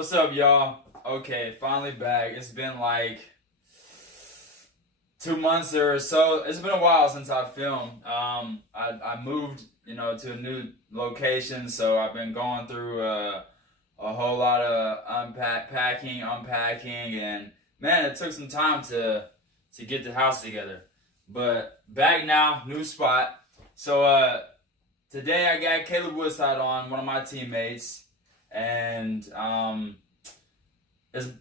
What's up, y'all? Okay, finally back. It's been like 2 months or so. It's been a while since I filmed. I moved, to a new location, so I've been going through a whole lot of unpacking, and man, it took some time to get the house together. But back now, new spot. So today I got Caleb Woodside on, one of my teammates. And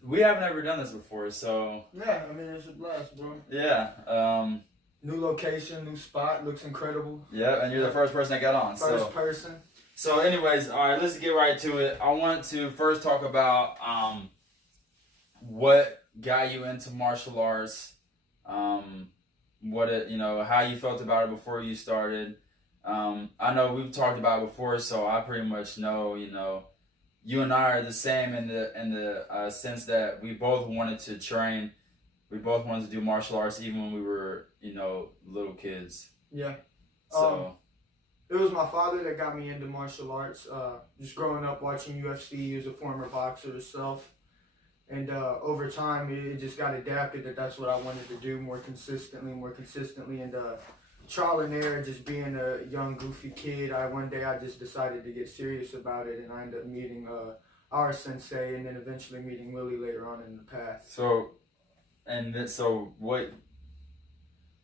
we haven't ever done this before, so yeah, I mean it's a blast, bro. Yeah. New location, new spot, looks incredible. Yeah, and you're the first person that got on. First person. So, anyways, all right, let's get right to it. I want to first talk about what got you into martial arts. How you felt about it before you started. I know we've talked about it before, so I pretty much know, you and I are the same in the sense that we both wanted to train. We both wanted to do martial arts even when we were, little kids. Yeah. So it was my father that got me into martial arts. Just growing up watching UFC, he was a former boxer himself. And over time, it just got adapted that's what I wanted to do more consistently. And trial and error, just being a young, goofy kid, one day I just decided to get serious about it, and I ended up meeting our sensei, and then eventually meeting Willie later on in the path.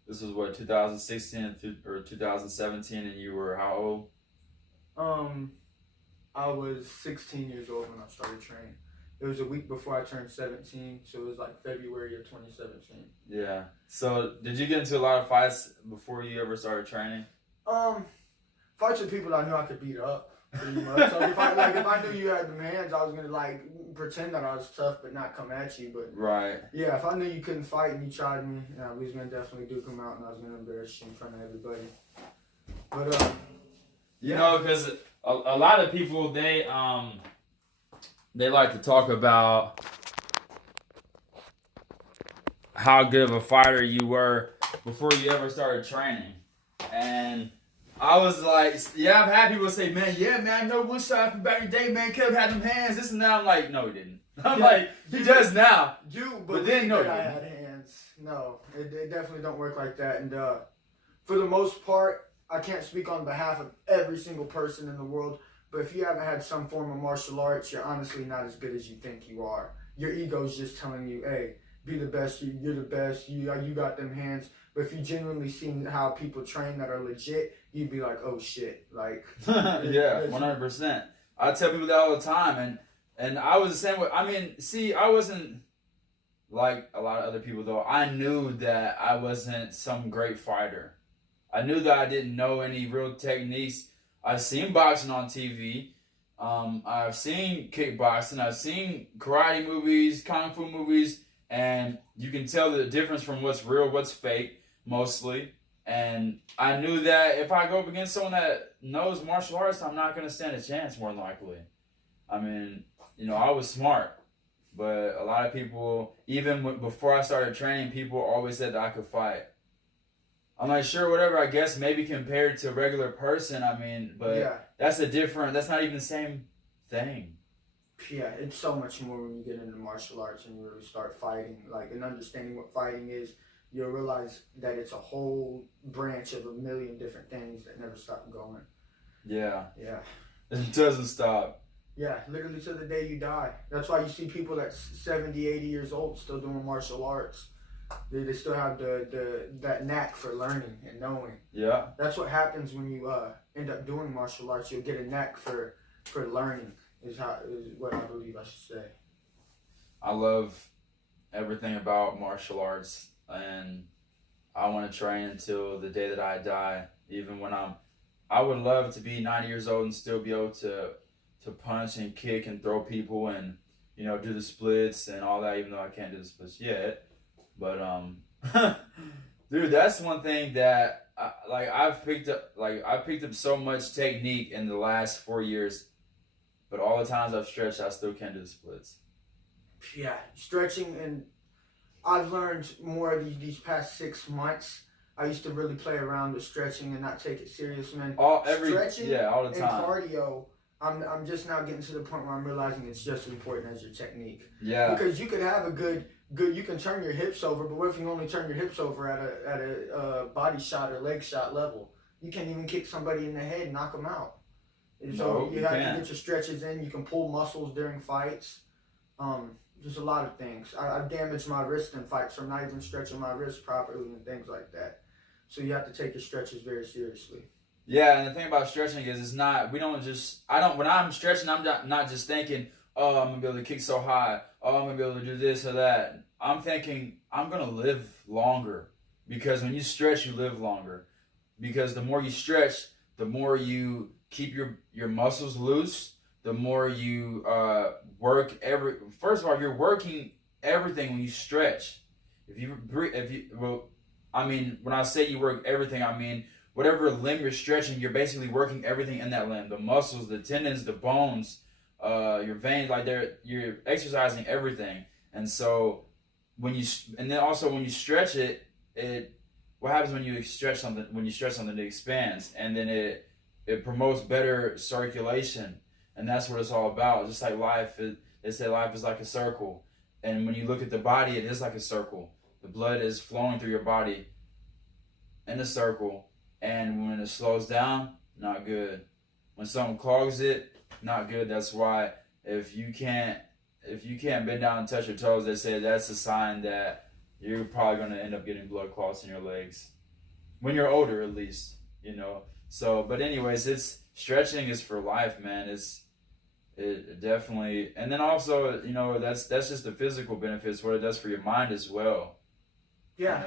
This was what, 2016 or 2017, and you were how old? I was 16 years old when I started training. It was a week before I turned 17, so it was like February of 2017. Yeah. So, did you get into a lot of fights before you ever started training? Fights with people I knew I could beat up, pretty much. So if I knew you had the hands, I was gonna pretend that I was tough, but not come at you. But right. Yeah, if I knew you couldn't fight and you tried me, we was gonna definitely duke him out, and I was gonna embarrass you in front of everybody. But because a lot of people they like to talk about how good of a fighter you were before you ever started training. And I was like, yeah, I've had people say, man, I know Woodside from back in the day, man, Caleb had them hands, this and that. I'm like, no, he didn't. I'm like, he does now. But then, no, I had hands. No, it definitely don't work like that. And for the most part, I can't speak on behalf of every single person in the world, but if you haven't had some form of martial arts, you're honestly not as good as you think you are. Your ego's just telling you, hey, be the best, you're the best, you got them hands. But if you genuinely seen how people train that are legit, you'd be like, oh shit. Like yeah, 100%. I tell people that all the time, and I was the same way. I mean, see, I wasn't like a lot of other people though. I knew that I wasn't some great fighter. I knew that I didn't know any real techniques. I've seen boxing on TV. I've seen kickboxing. I've seen karate movies, kung fu movies, and you can tell the difference from what's real, what's fake, mostly. And I knew that if I go up against someone that knows martial arts, I'm not going to stand a chance, more than likely. I mean, I was smart. But a lot of people, even before I started training, people always said that I could fight. I'm like, sure, whatever, I guess maybe compared to a regular person, but yeah. That's not even the same thing. Yeah, it's so much more when you get into martial arts and you really start fighting, and understanding what fighting is. You'll realize that it's a whole branch of a million different things that never stop going. Yeah. Yeah. It doesn't stop. Yeah, literally to the day you die. That's why you see people that's 70, 80 years old still doing martial arts. They still have that knack for learning and knowing. Yeah. That's what happens when you end up doing martial arts. You'll get a knack for learning is what I believe I should say. I love everything about martial arts, and I want to train until the day that I die. Even when I would love to be 90 years old and still be able to punch and kick and throw people and do the splits and all that. Even though I can't do the splits yet. But dude, that's one thing that I've picked up so much technique in the last 4 years, but all the times I've stretched, I still can't do the splits. Yeah, stretching, and I've learned more these past 6 months. I used to really play around with stretching and not take it serious, man. Stretching all the time. And cardio, I'm just now getting to the point where I'm realizing it's just as important as your technique. Yeah. Because you could have a good you can turn your hips over, but what if you only turn your hips over at a body shot or leg shot level? You can't even kick somebody in the head and knock them out. And so you have to get your stretches in. You can pull muscles during fights. Just a lot of things. I've damaged my wrist in fights from not even stretching my wrist properly and things like that. So you have to take your stretches very seriously. Yeah, and the thing about stretching is, when I'm stretching, I'm not just thinking, oh, I'm going to be able to kick so high. Oh, I'm going to be able to do this or that. I'm thinking, I'm going to live longer. Because when you stretch, you live longer. Because the more you stretch, the more you keep your muscles loose, the more you work first of all, you're working everything when you stretch. When I say you work everything, I mean whatever limb you're stretching, you're basically working everything in that limb. The muscles, the tendons, the bones, your veins, you're exercising everything. And so when you stretch it, what happens when you stretch something? When you stretch something, it expands, and then it promotes better circulation, and that's what it's all about. Just like life, they say life is like a circle, and when you look at the body, it is like a circle. The blood is flowing through your body in a circle, and when it slows down, not good. When something clogs it, not good. That's why if you can't bend down and touch your toes, they say that's a sign that you're probably going to end up getting blood clots in your legs when you're older, at least, So, but anyways, stretching is for life, man. It definitely, and then also, that's just the physical benefits. What it does for your mind as well. Yeah.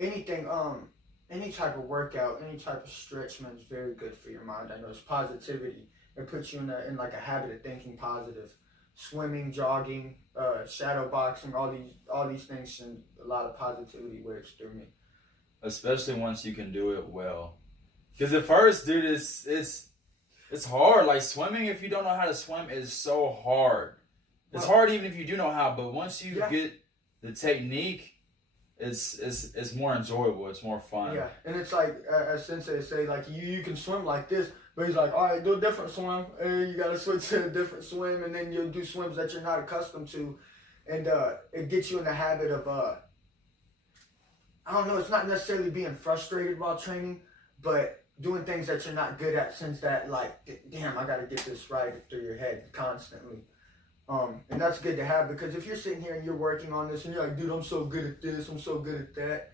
Anything, any type of workout, any type of stretch, man, is very good for your mind. I know it's positivity. It puts you in like a habit of thinking positive. Swimming, jogging, shadow boxing, all these things send a lot of positivity waves through me. Especially once you can do it well. Because at first, dude, it's hard. Like swimming, if you don't know how to swim, is so hard. It's hard even if you do know how, but once you get the technique, it's more enjoyable. It's more fun. Yeah, and it's like as Sensei say, like you can swim like this. But he's like, all right, do a different swim. And you got to switch to a different swim. And then you'll do swims that you're not accustomed to. And it gets you in the habit of, I don't know, it's not necessarily being frustrated while training, but doing things that you're not good at, since that, like, damn, I got to get this right through your head constantly. And that's good to have, because if you're sitting here and you're working on this and you're like, dude, I'm so good at this, I'm so good at that,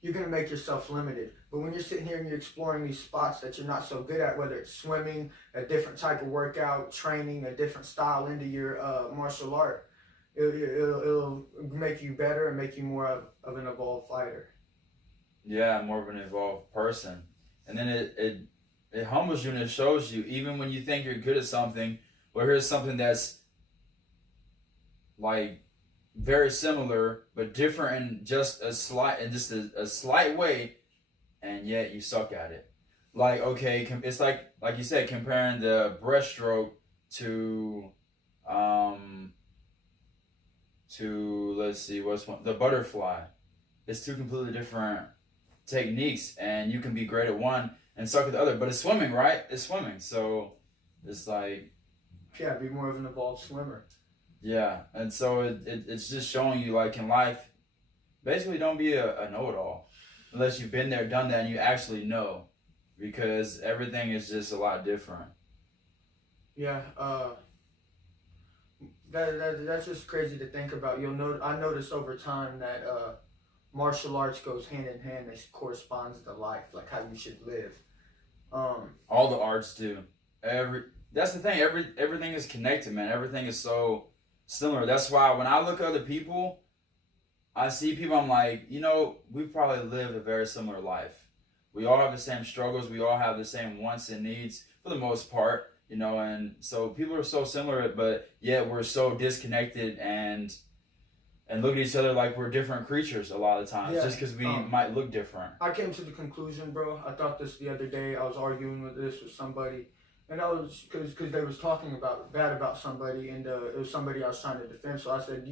you're going to make yourself limited. But when you're sitting here and you're exploring these spots that you're not so good at, whether it's swimming, a different type of workout, training, a different style into your martial art, it'll make you better and make you more of an evolved fighter. Yeah, more of an evolved person. And then it humbles you and it shows you, even when you think you're good at something, well, here's something that's like very similar but different in just a slight way, and yet you suck at it. Like, okay, it's like you said, comparing the breaststroke to let's see, the butterfly. It's two completely different techniques, and you can be great at one and suck at the other. But it's swimming, right? It's swimming, so it's like, yeah, be more of an evolved swimmer. Yeah, and so it's just showing you, like, in life, basically don't be a know-it-all unless you've been there, done that, and you actually know, because everything is just a lot different. Yeah, that's just crazy to think about. I noticed over time that martial arts goes hand in hand. It corresponds to life, like how you should live. All the arts do. That's the thing. Everything is connected, man. Everything is so similar. That's why when I look at other people, I see people, I'm like, we probably lived a very similar life. We all have the same struggles. We all have the same wants and needs for the most part, and so people are so similar, but yet we're so disconnected and look at each other like we're different creatures a lot of times, just because we might look different. I came to the conclusion, bro. I thought this the other day. I was arguing with somebody. And I was, because they was talking bad about somebody, and it was somebody I was trying to defend. So I said,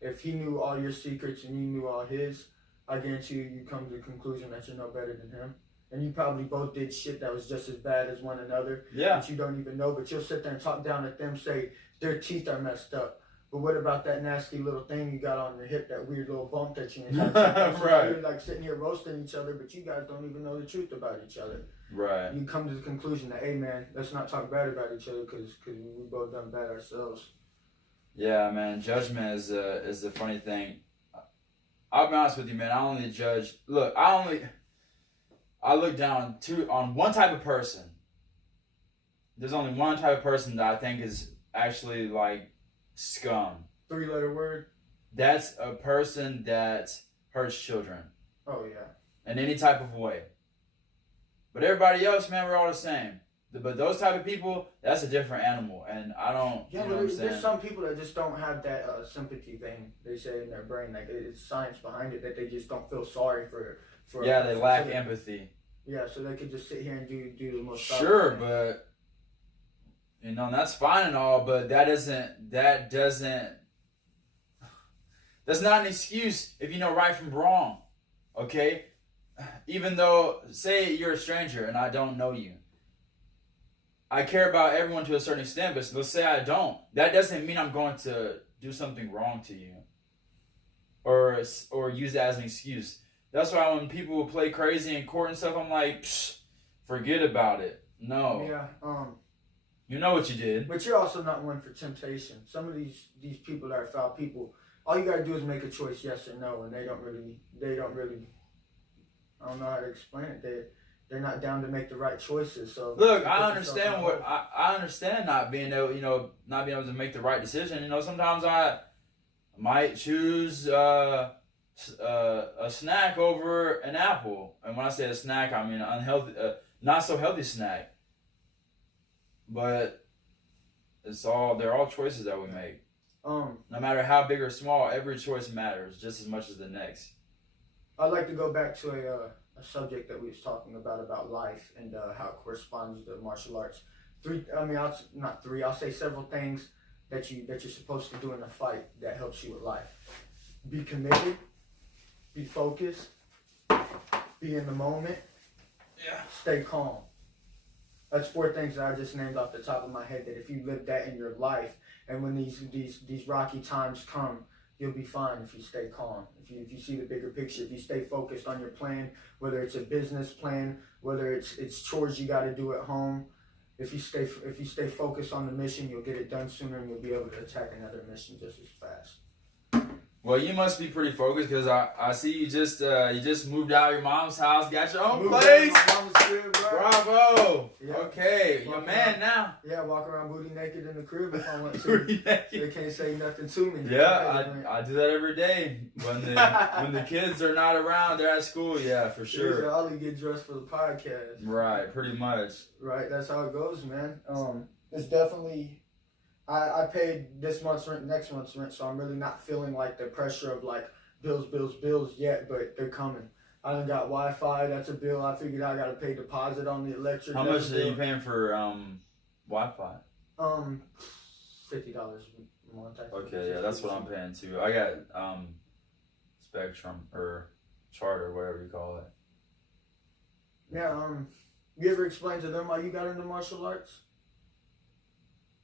if he knew all your secrets and you knew all his, I guarantee you come to the conclusion that you're no better than him. and you probably both did shit that was just as bad as one another. Yeah. That you don't even know, but you'll sit there and talk down at them, say their teeth are messed up. But what about that nasty little thing you got on your hip, that weird little bump that you in? Right. You're like sitting here roasting each other, but you guys don't even know the truth about each other. Right. You come to the conclusion that, hey man, let's not talk bad about each other because we both done bad ourselves. Yeah, man. Judgment is the funny thing. I'll be honest with you, man. I only judge. Look, I look down on one type of person. There's only one type of person that I think is actually like scum. 3-letter word? That's a person that hurts children. Oh, yeah. In any type of way. But everybody else, man, we're all the same. But those type of people, that's a different animal. And I don't, yeah, you know what I'm saying? There's some people that just don't have that sympathy thing, they say, in their brain. Like, it's science behind it, that they just don't feel sorry for yeah, they lack empathy. Yeah, so they could just sit here and do the most. Sure, but you know, that's fine and all, but that's not an excuse if you know right from wrong. Okay? Even though, say you're a stranger and I don't know you. I care about everyone to a certain extent, but let's say I don't. That doesn't mean I'm going to do something wrong to you. Or use that as an excuse. That's why when people play crazy in court and stuff, I'm like, forget about it. No. Yeah. You know what you did. But you're also not one for temptation. Some of these people that are foul people, all you gotta do is make a choice, yes or no, and they don't really. I don't know how to explain it. They're not down to make the right choices. So look, I understand I understand not being able to make the right decision. You know, sometimes I might choose a snack over an apple, and when I say a snack, I mean an unhealthy, not so healthy snack. But they're all choices that we make. No matter how big or small, every choice matters just as much as the next. I'd like to go back to a subject that we was talking about life and how it corresponds to martial arts. I'll say several things that you're supposed to do in a fight that helps you with life. Be committed, be focused, be in the moment, stay calm. That's 4 things that I just named off the top of my head, that if you live that in your life, and when these rocky times come, you'll be fine if you stay calm. If you see the bigger picture, if you stay focused on your plan, whether it's a business plan, whether it's chores you got to do at home, if you stay focused on the mission, you'll get it done sooner, and you'll be able to attack another mission just as fast. Well, you must be pretty focused because I see you just moved out of your mom's house, got your own place. My mama's crib, bro. Bravo. Yeah. Okay, you're a man now. Yeah, walk around booty naked in the crib if I want to. They can't say nothing to me. Yeah, I do that every day when the kids are not around, they're at school. Yeah, for sure. Yeah, I'll get dressed for the podcast. Right, pretty much. Right, that's how it goes, man. It's definitely. I paid this month's rent, next month's rent, so I'm really not feeling like the pressure of like bills yet, but they're coming. I done got Wi-Fi, that's a bill. I figured I gotta pay deposit on the electric. How much are you paying for Wi-Fi? $50 a month. Okay, yeah, that's what I'm paying too. I got Spectrum or Charter, whatever you call it. Yeah, you ever explain to them why you got into martial arts?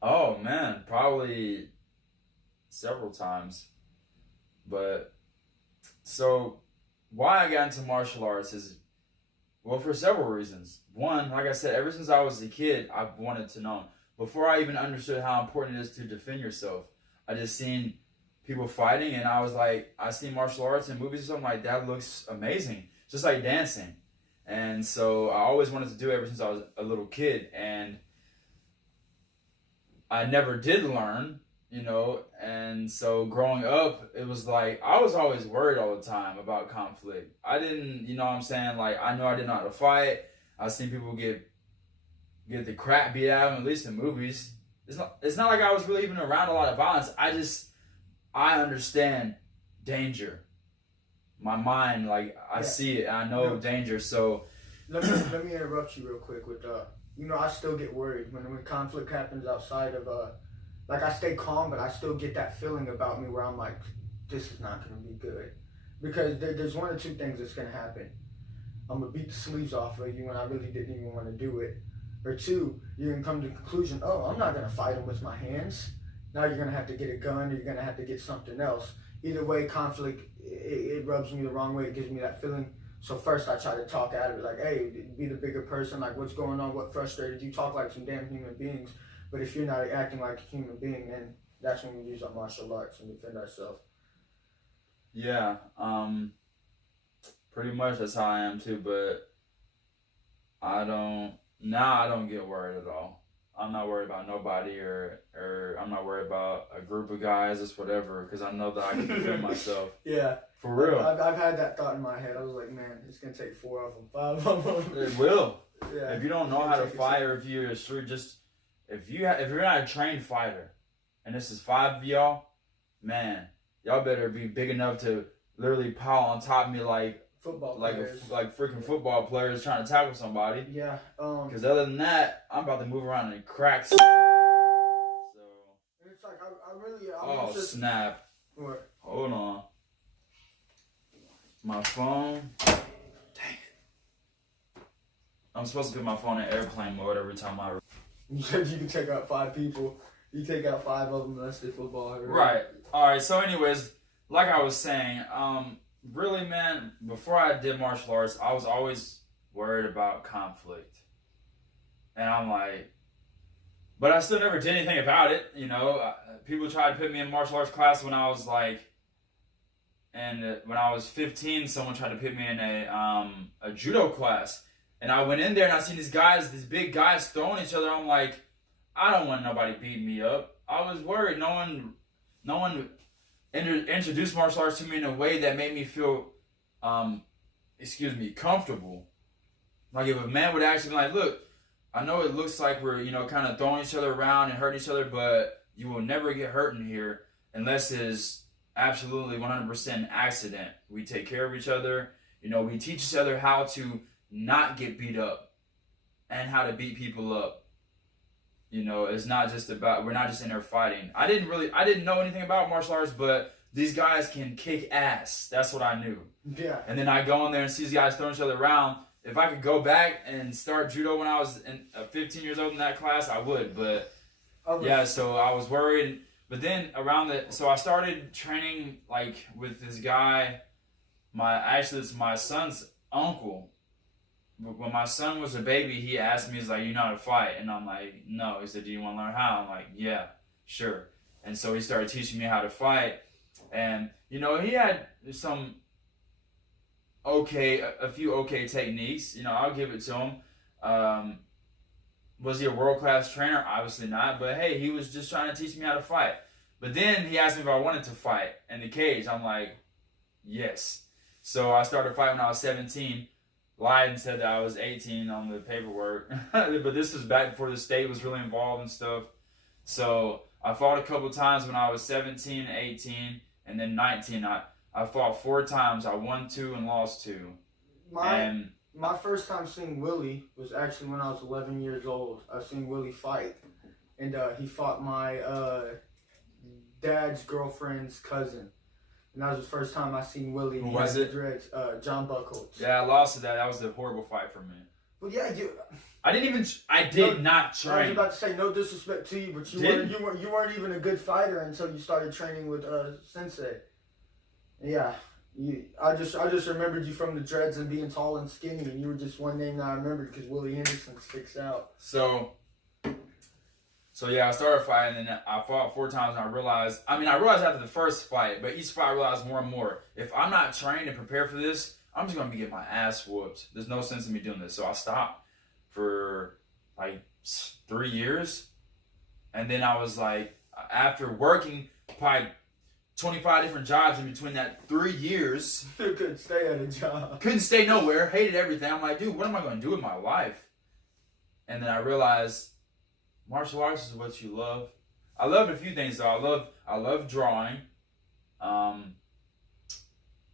Oh man, probably several times. But so why I got into martial arts is, well, for several reasons. One, like I said, ever since I was a kid, I've wanted to know. Before I even understood how important it is to defend yourself, I just seen people fighting, and I was like, I seen martial arts in movies or something like that. Looks amazing, just like dancing. And so I always wanted to do it ever since I was a little kid, and I never did learn, you know, and so growing up, it was like, I was always worried all the time about conflict. I didn't, you know what I'm saying, like, I know I didn't know how to fight. I've seen people get the crap beat out of them, at least in movies. It's not like I was really even around a lot of violence. I understand danger. My mind, like, I see it, and I know danger, so. Let me interrupt you real quick with, you know, I still get worried when conflict happens outside of, like, I stay calm, but I still get that feeling about me where I'm like, this is not going to be good. Because there's one or two things that's going to happen. I'm gonna beat the sleeves off of you when I really didn't even want to do it. Or two, you're gonna come to the conclusion, oh, I'm not gonna fight him with my hands. Now you're gonna have to get a gun, or you're gonna have to get something else. Either way, conflict, it rubs me the wrong way. It gives me that feeling. So first I try to talk out of it, like, hey, be the bigger person, like what's going on, what frustrated you, talk like some damn human beings. But if you're not acting like a human being, then that's when we use our martial arts and defend ourselves. Yeah, pretty much that's how I am too, but I don't get worried at all. I'm not worried about nobody or I'm not worried about a group of guys, it's whatever, because I know that I can defend myself. Yeah. For real. I've had that thought in my head. I was like, man, it's going to take 4 of them, 5 of them. It will. Yeah. If you don't know how to fight, or if you're a street, if you're not a trained fighter, and this is 5 of y'all, man, y'all better be big enough to literally pile on top of me like football players. like freaking football players trying to tackle somebody. Yeah. Because other than that, I'm about to move around and crack. So. And it's like I'm Oh snap! What? Hold on. My phone. Dang it! I'm supposed to put my phone in airplane mode every time I. You said you can take out 5 people. You take out 5 of them unless they football. Right. All right. So, anyways, like I was saying, really, man, before I did martial arts, I was always worried about conflict, and I'm like, but I still never did anything about it. You know, people tried to put me in martial arts class when I was like, and when I was 15, someone tried to put me in a judo class. And I went in there and I seen these big guys throwing each other. I'm like, I don't want nobody beating me up. I was worried. No one introduced martial arts to me in a way that made me feel, comfortable. Like if a man would actually be like, look, I know it looks like we're, kind of throwing each other around and hurting each other, but you will never get hurt in here unless it's absolutely 100% accident. We take care of each other. We teach each other how to not get beat up and how to beat people up. It's not just about, we're not just in there fighting. I didn't know anything about martial arts, but these guys can kick ass. That's what I knew. Yeah. And then I go in there and see these guys throwing each other around. If I could go back and start judo when I was 15 years old in that class, I would. But yeah, so I was worried. But then so I started training like with this guy. It's my son's uncle. When my son was a baby, he asked me, he's like, you know how to fight? And I'm like, no. He said, do you want to learn how? I'm like, yeah, sure. And so he started teaching me how to fight. And, he had a few okay techniques. I'll give it to him. Was he a world-class trainer? Obviously not. But, hey, he was just trying to teach me how to fight. But then he asked me if I wanted to fight in the cage. I'm like, yes. So I started fighting when I was 17. Lied and said that I was 18 on the paperwork. But this was back before the state was really involved and stuff. So I fought a couple times when I was 17, 18, and then 19. I fought 4 times. I won 2 and lost 2. My first time seeing Willie was actually when I was 11 years old. I seen Willie fight. And he fought my dad's girlfriend's cousin. And that was the first time I seen Willie. Who was it? Dreads, John Buckholz. Yeah, I lost to that. That was a horrible fight for me. Well, yeah, I did not train. I was about to say no disrespect to you, but you weren't even a good fighter until you started training with Sensei. Yeah, I just remembered you from the dreads and being tall and skinny, and you were just one name that I remembered because Willie Henderson sticks out. So yeah, I started fighting, and then I fought 4 times, and I realized after the first fight, but each fight I realized more and more, if I'm not trained and prepared for this, I'm just going to be getting my ass whooped. There's no sense in me doing this. So I stopped for like 3 years, and then I was like, after working probably 25 different jobs in between that 3 years. Couldn't stay at a job. Couldn't stay nowhere, hated everything. I'm like, dude, what am I going to do with my life? And then I realized, martial arts is what you love. I loved a few things though. I love drawing.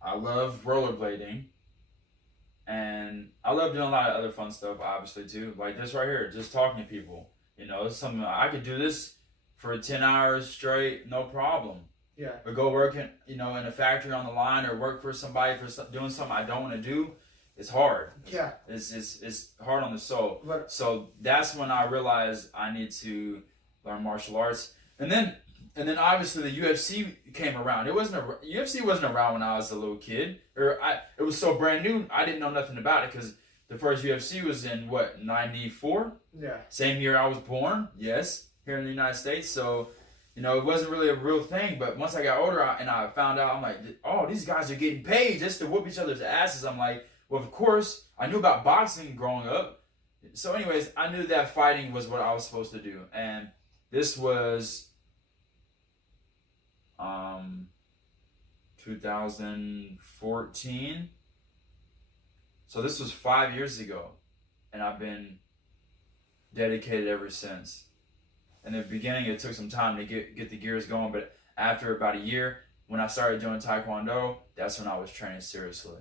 I love rollerblading. And I love doing a lot of other fun stuff, obviously, too. Like this right here, just talking to people. It's something I could do this for 10 hours straight, no problem. Yeah. But go work in a factory on the line or work for somebody for doing something I don't want to do it's hard. Yeah. It's hard on the soul. But, So that's when I realized I need to learn martial arts. And then obviously the UFC came around. UFC wasn't around when I was a little kid. It was so brand new, I didn't know nothing about it because the first UFC was in what, 94? Yeah. Same year I was born, yes, here in the United States. So, you know, it wasn't really a real thing. But once I got older and I found out, I'm like, oh, these guys are getting paid just to whoop each other's asses. I'm like, well, of course, I knew about boxing growing up. So anyways, I knew that fighting was what I was supposed to do. And this was 2014. So this was 5 years ago. And I've been dedicated ever since. In the beginning, it took some time to get the gears going. But after about a year, when I started doing Taekwondo, that's when I was training seriously.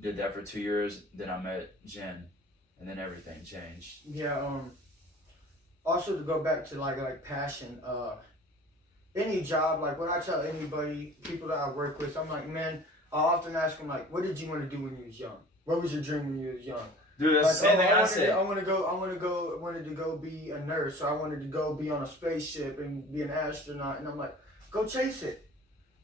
Did that for 2 years. Then I met Jen. And then everything changed. Yeah, also to go back to like passion, any job, like what I tell anybody, people that I work with, I'm like, man, I often ask them, like, what did you want to do when you was young? What was your dream when you was young? Dude, that's like, the same thing I said. I wanted to go be a nurse, or I wanted to go be on a spaceship and be an astronaut, and I'm like, go chase it.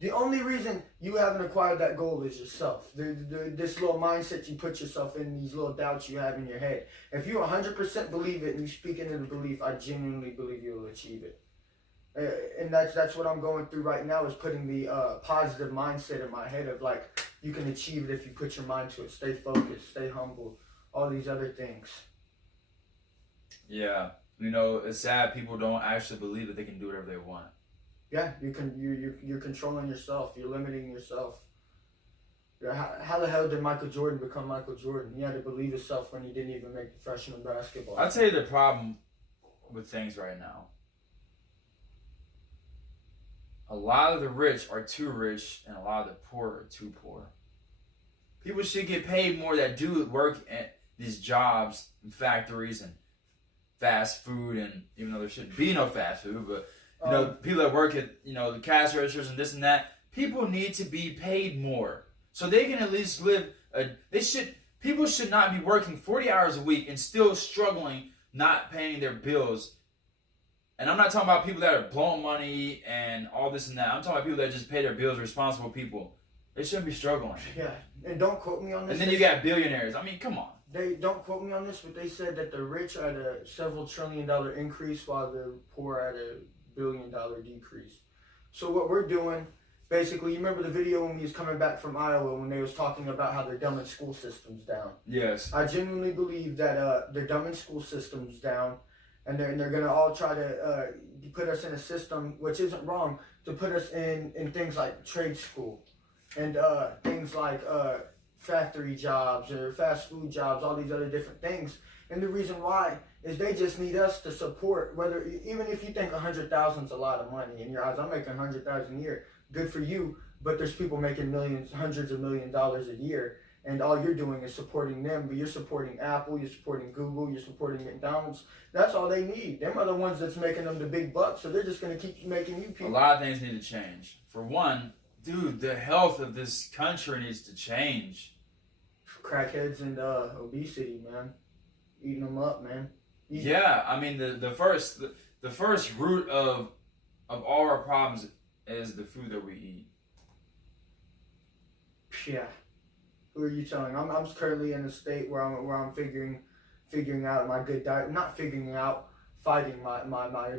The only reason you haven't acquired that goal is yourself. This little mindset you put yourself in, these little doubts you have in your head. If you 100% believe it and you speak into the belief, I genuinely believe you'll achieve it. And that's what I'm going through right now, is putting the positive mindset in my head of like, you can achieve it if you put your mind to it. Stay focused, stay humble, all these other things. Yeah. You know, it's sad people don't actually believe that they can do whatever they want. Yeah, you're controlling yourself. You're limiting yourself. How the hell did Michael Jordan become Michael Jordan? He had to believe himself when he didn't even make professional basketball. I'll tell you the problem with things right now. A lot of the rich are too rich, and a lot of the poor are too poor. People should get paid more that do work at these jobs and factories and fast food, and even though there shouldn't be no fast food, but you know, people that work at, you know, the cash registers and this and that, people need to be paid more so they can at least live. People should not be working 40 hours a week and still struggling, not paying their bills. And I'm not talking about people that are blowing money and all this and that. I'm talking about people that just pay their bills, responsible people. They shouldn't be struggling. Yeah, and don't quote me on this. And then you got billionaires. I mean, come on. They don't quote me on this, but they said that the rich had a several $1 trillion increase while the poor had a $1 billion decrease. So what we're doing, basically, you remember the video when we was coming back from Iowa when they was talking about how they're dumbing school systems down? Yes. I genuinely believe that they're dumbing school systems down, and they're gonna all try to put us in a system, which isn't wrong, to put us in things like trade school and things like factory jobs or fast food jobs, all these other different things. And the reason why is they just need us to support, whether, even if you think 100,000 is a lot of money in your eyes, I'm making 100,000 a year, good for you, but there's people making millions, hundreds of $1 millions a year, and all you're doing is supporting them, but you're supporting Apple, you're supporting Google, you're supporting McDonald's. That's all they need. Them are the ones that's making them the big bucks, so they're just going to keep making you people. A lot of things need to change. For one, dude, the health of this country needs to change. Crackheads and obesity, man. Eating them up, man. Yeah, I mean the first root of all our problems is the food that we eat. Yeah. Who are you telling? I'm currently in a state where I'm figuring out my good diet. Not figuring out, fighting my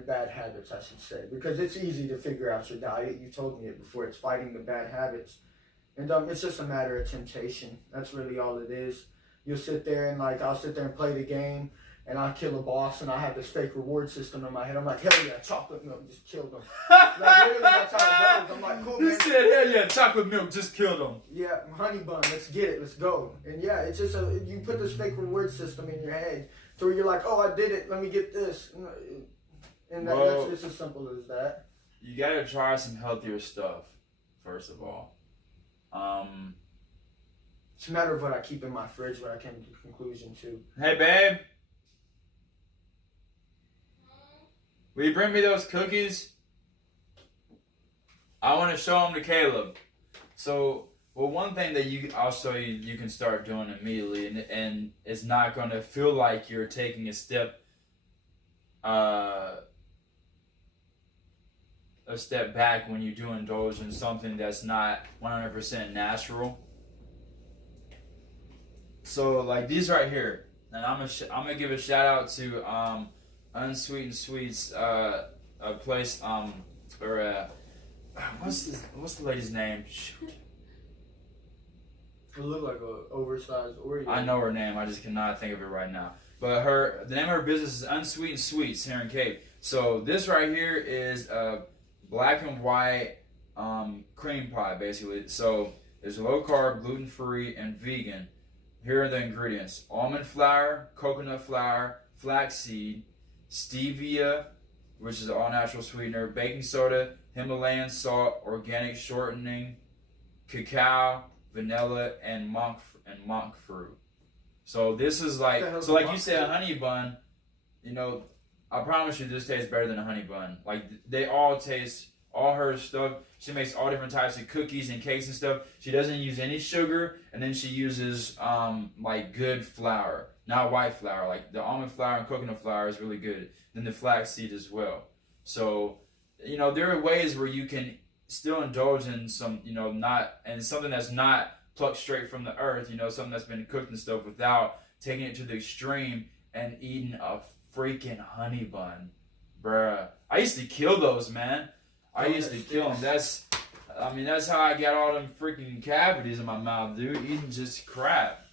bad habits, I should say, because it's easy to figure out your diet. You told me it before. It's fighting the bad habits, and it's just a matter of temptation. That's really all it is. You'll sit there and I'll sit there and play the game, and I'll kill a boss, and I have this fake reward system in my head. I'm like, hell yeah, chocolate milk, just killed them. Literally, that's how it goes. I'm like, cool, man. You said, hell yeah, chocolate milk, just killed them. Yeah, honey bun, let's get it, let's go. And yeah, it's just you put this fake reward system in your head, to where you're like, oh, I did it, let me get this. And it's as simple as that. You gotta try some healthier stuff, first of all. It's a matter of what I keep in my fridge, what I came to the conclusion to. Hey, babe. Will you bring me those cookies? I want to show them to Caleb. So Well, one thing that I'll show you you can start doing immediately, and it's not going to feel like you're taking uh, a step back when you do indulge in something that's not 100% natural. So like these right here, and I'm gonna give a shout out to Unsweetened Sweets, a place or what's the lady's name? Shoot. It looked like a oversized Oreo. I know her name. I just cannot think of it right now. But the name of her business is Unsweetened Sweets here in Cape. So this right here is a black and white cream pie, basically. So there's low carb, gluten free, and vegan. Here are the ingredients: almond flour, coconut flour, flaxseed, stevia, which is an all natural sweetener, baking soda, Himalayan salt, organic shortening, cacao, vanilla, and monk fruit. So this is like, so like you said, a honey bun. You know, I promise you, this tastes better than a honey bun. Like they all taste, all her stuff. She makes all different types of cookies and cakes and stuff. She doesn't use any sugar, and then she uses like good flour, not white flour. Like the almond flour and coconut flour is really good. Then the flaxseed as well. So, you know, there are ways where you can still indulge in some, you know, not, and something that's not plucked straight from the earth, you know, something that's been cooked and stuff, without taking it to the extreme and eating a freaking honey bun. Bruh. I used to kill those, man. I used to kill them. That's how I got all them freaking cavities in my mouth, dude. Eating just crap.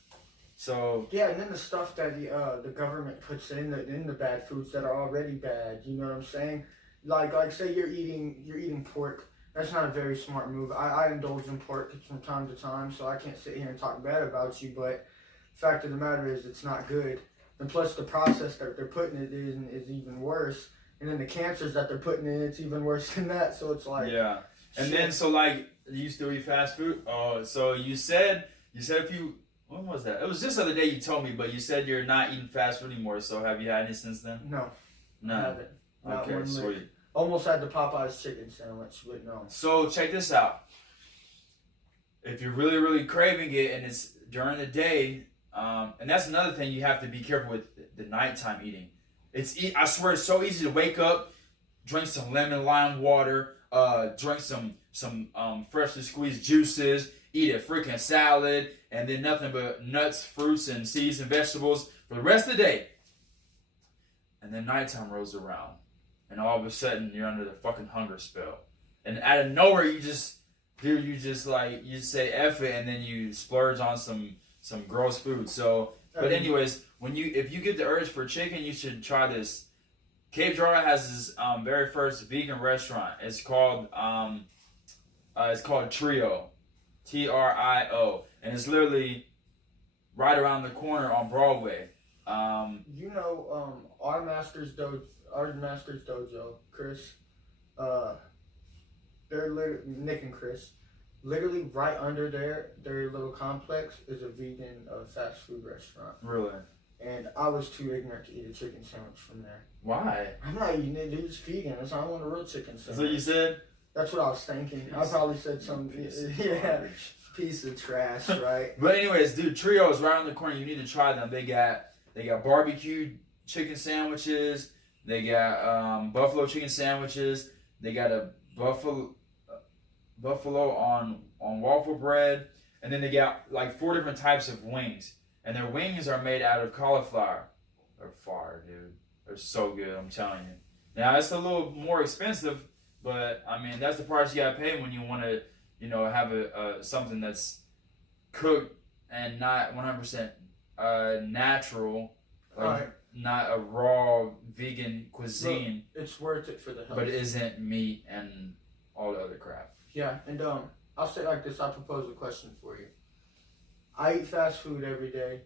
So yeah, and then the stuff that the government puts in the bad foods that are already bad. You know what I'm saying? Like say you're eating pork. That's not a very smart move. I indulge in pork from time to time, so I can't sit here and talk bad about you. But the fact of the matter is, it's not good. And plus, the process that they're putting it in is even worse. And then the cancers that they're putting in, it's even worse than that. So it's like, yeah. And shit. Then so like, you still eat fast food? Oh, so you said if you, when was that? It was just the other day you told me, but you said you're not eating fast food anymore. So have you had any since then? No. I haven't. Not okay, sweet. Almost had the Popeyes chicken sandwich, but no. So check this out. If you're really, really craving it and it's during the day, and that's another thing you have to be careful with, the nighttime eating. I swear it's so easy to wake up, drink some lemon lime water, drink some freshly squeezed juices, eat a freaking salad, and then nothing but nuts, fruits, and seeds and vegetables for the rest of the day. And then nighttime rolls around, and all of a sudden you're under the fucking hunger spell. And out of nowhere you just say F it, and then you splurge on some gross food. So, but anyways, if you get the urge for chicken, you should try this. Cape Girardeau has this very first vegan restaurant. It's called Trio, Trio, and it's literally right around the corner on Broadway. You know, our Master's Dojo, Chris, they're Nick and Chris, literally right under their little complex is a vegan fast food restaurant. Really? And I was too ignorant to eat a chicken sandwich from there. Why? I'm not eating it, dude. It's vegan. I don't want a real chicken sandwich. That's what you said? That's what I was thinking. I probably said piece of trash, right? But anyways, dude, Trio is right on the corner. You need to try them. They got barbecue chicken sandwiches. They got buffalo chicken sandwiches. They got a buffalo on waffle bread, and then they got like 4 different types of wings. And their wings are made out of cauliflower. They're fire, dude. They're so good, I'm telling you. Now, it's a little more expensive, but, I mean, that's the price you gotta pay when you want to, you know, have something that's cooked and not 100% natural. Like, not a raw vegan cuisine. Look, it's worth it for the health. But it isn't meat and all the other crap. Yeah, and I'll say it like this. I propose a question for you. I eat fast food every day.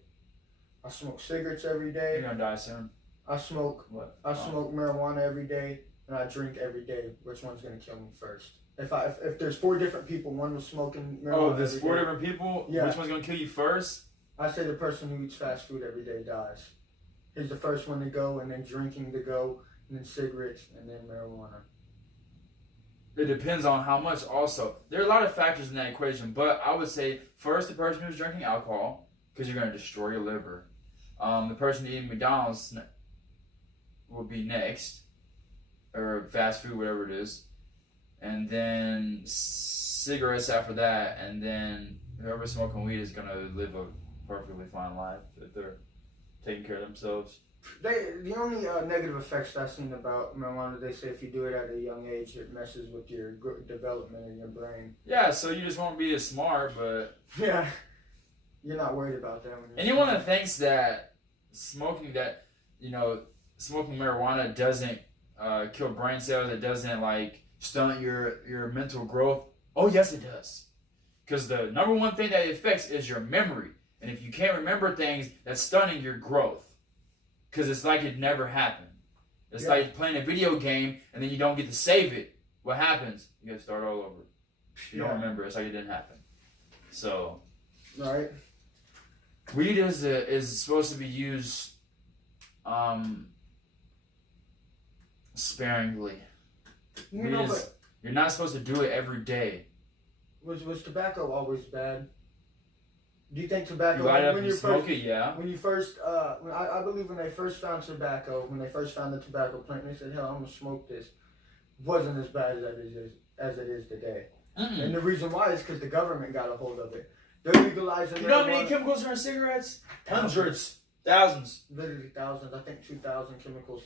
I smoke cigarettes every day. You're gonna die soon. I smoke marijuana every day, and I drink every day. Which one's gonna kill me first? If there's 4 different people, one was smoking marijuana. Oh, there's 4 different people? Yeah. Which one's gonna kill you first? I say the person who eats fast food every day dies. He's the first one to go, and then drinking to go, and then cigarettes, and then marijuana. It depends on how much also. There are a lot of factors in that equation, but I would say first the person who's drinking alcohol, because you're going to destroy your liver. The person eating McDonald's will be next, or fast food, whatever it is. And then cigarettes after that, and then whoever's smoking weed is going to live a perfectly fine life if they're taking care of themselves. The only negative effects I've seen about marijuana, they say if you do it at a young age, it messes with your development in your brain. Yeah, so you just won't be as smart, but... Yeah, you're not worried about that. Anyone that thinks that smoking marijuana doesn't kill brain cells, it doesn't, like, stunt your mental growth, oh, yes, it does. Because the number one thing that it affects is your memory. And if you can't remember things, that's stunning your growth. Because it's like it never happened. It's like playing a video game and then you don't get to save it. What happens? You got to start all over. You don't remember. It's like it didn't happen. So, right. Weed is supposed to be used sparingly. You're not supposed to do it every day. Was tobacco always bad? Do you think tobacco? You light up and smoke it, yeah. When you first, I believe when they first found tobacco, when they first found the tobacco plant, they said, "Hell, I'm gonna smoke this." Wasn't as bad as it is today. Mm-mm. And the reason why is because the government got a hold of it. They're legalizing. You know how many chemicals are in cigarettes? Hundreds, thousands, literally thousands. I think 2,000 chemicals.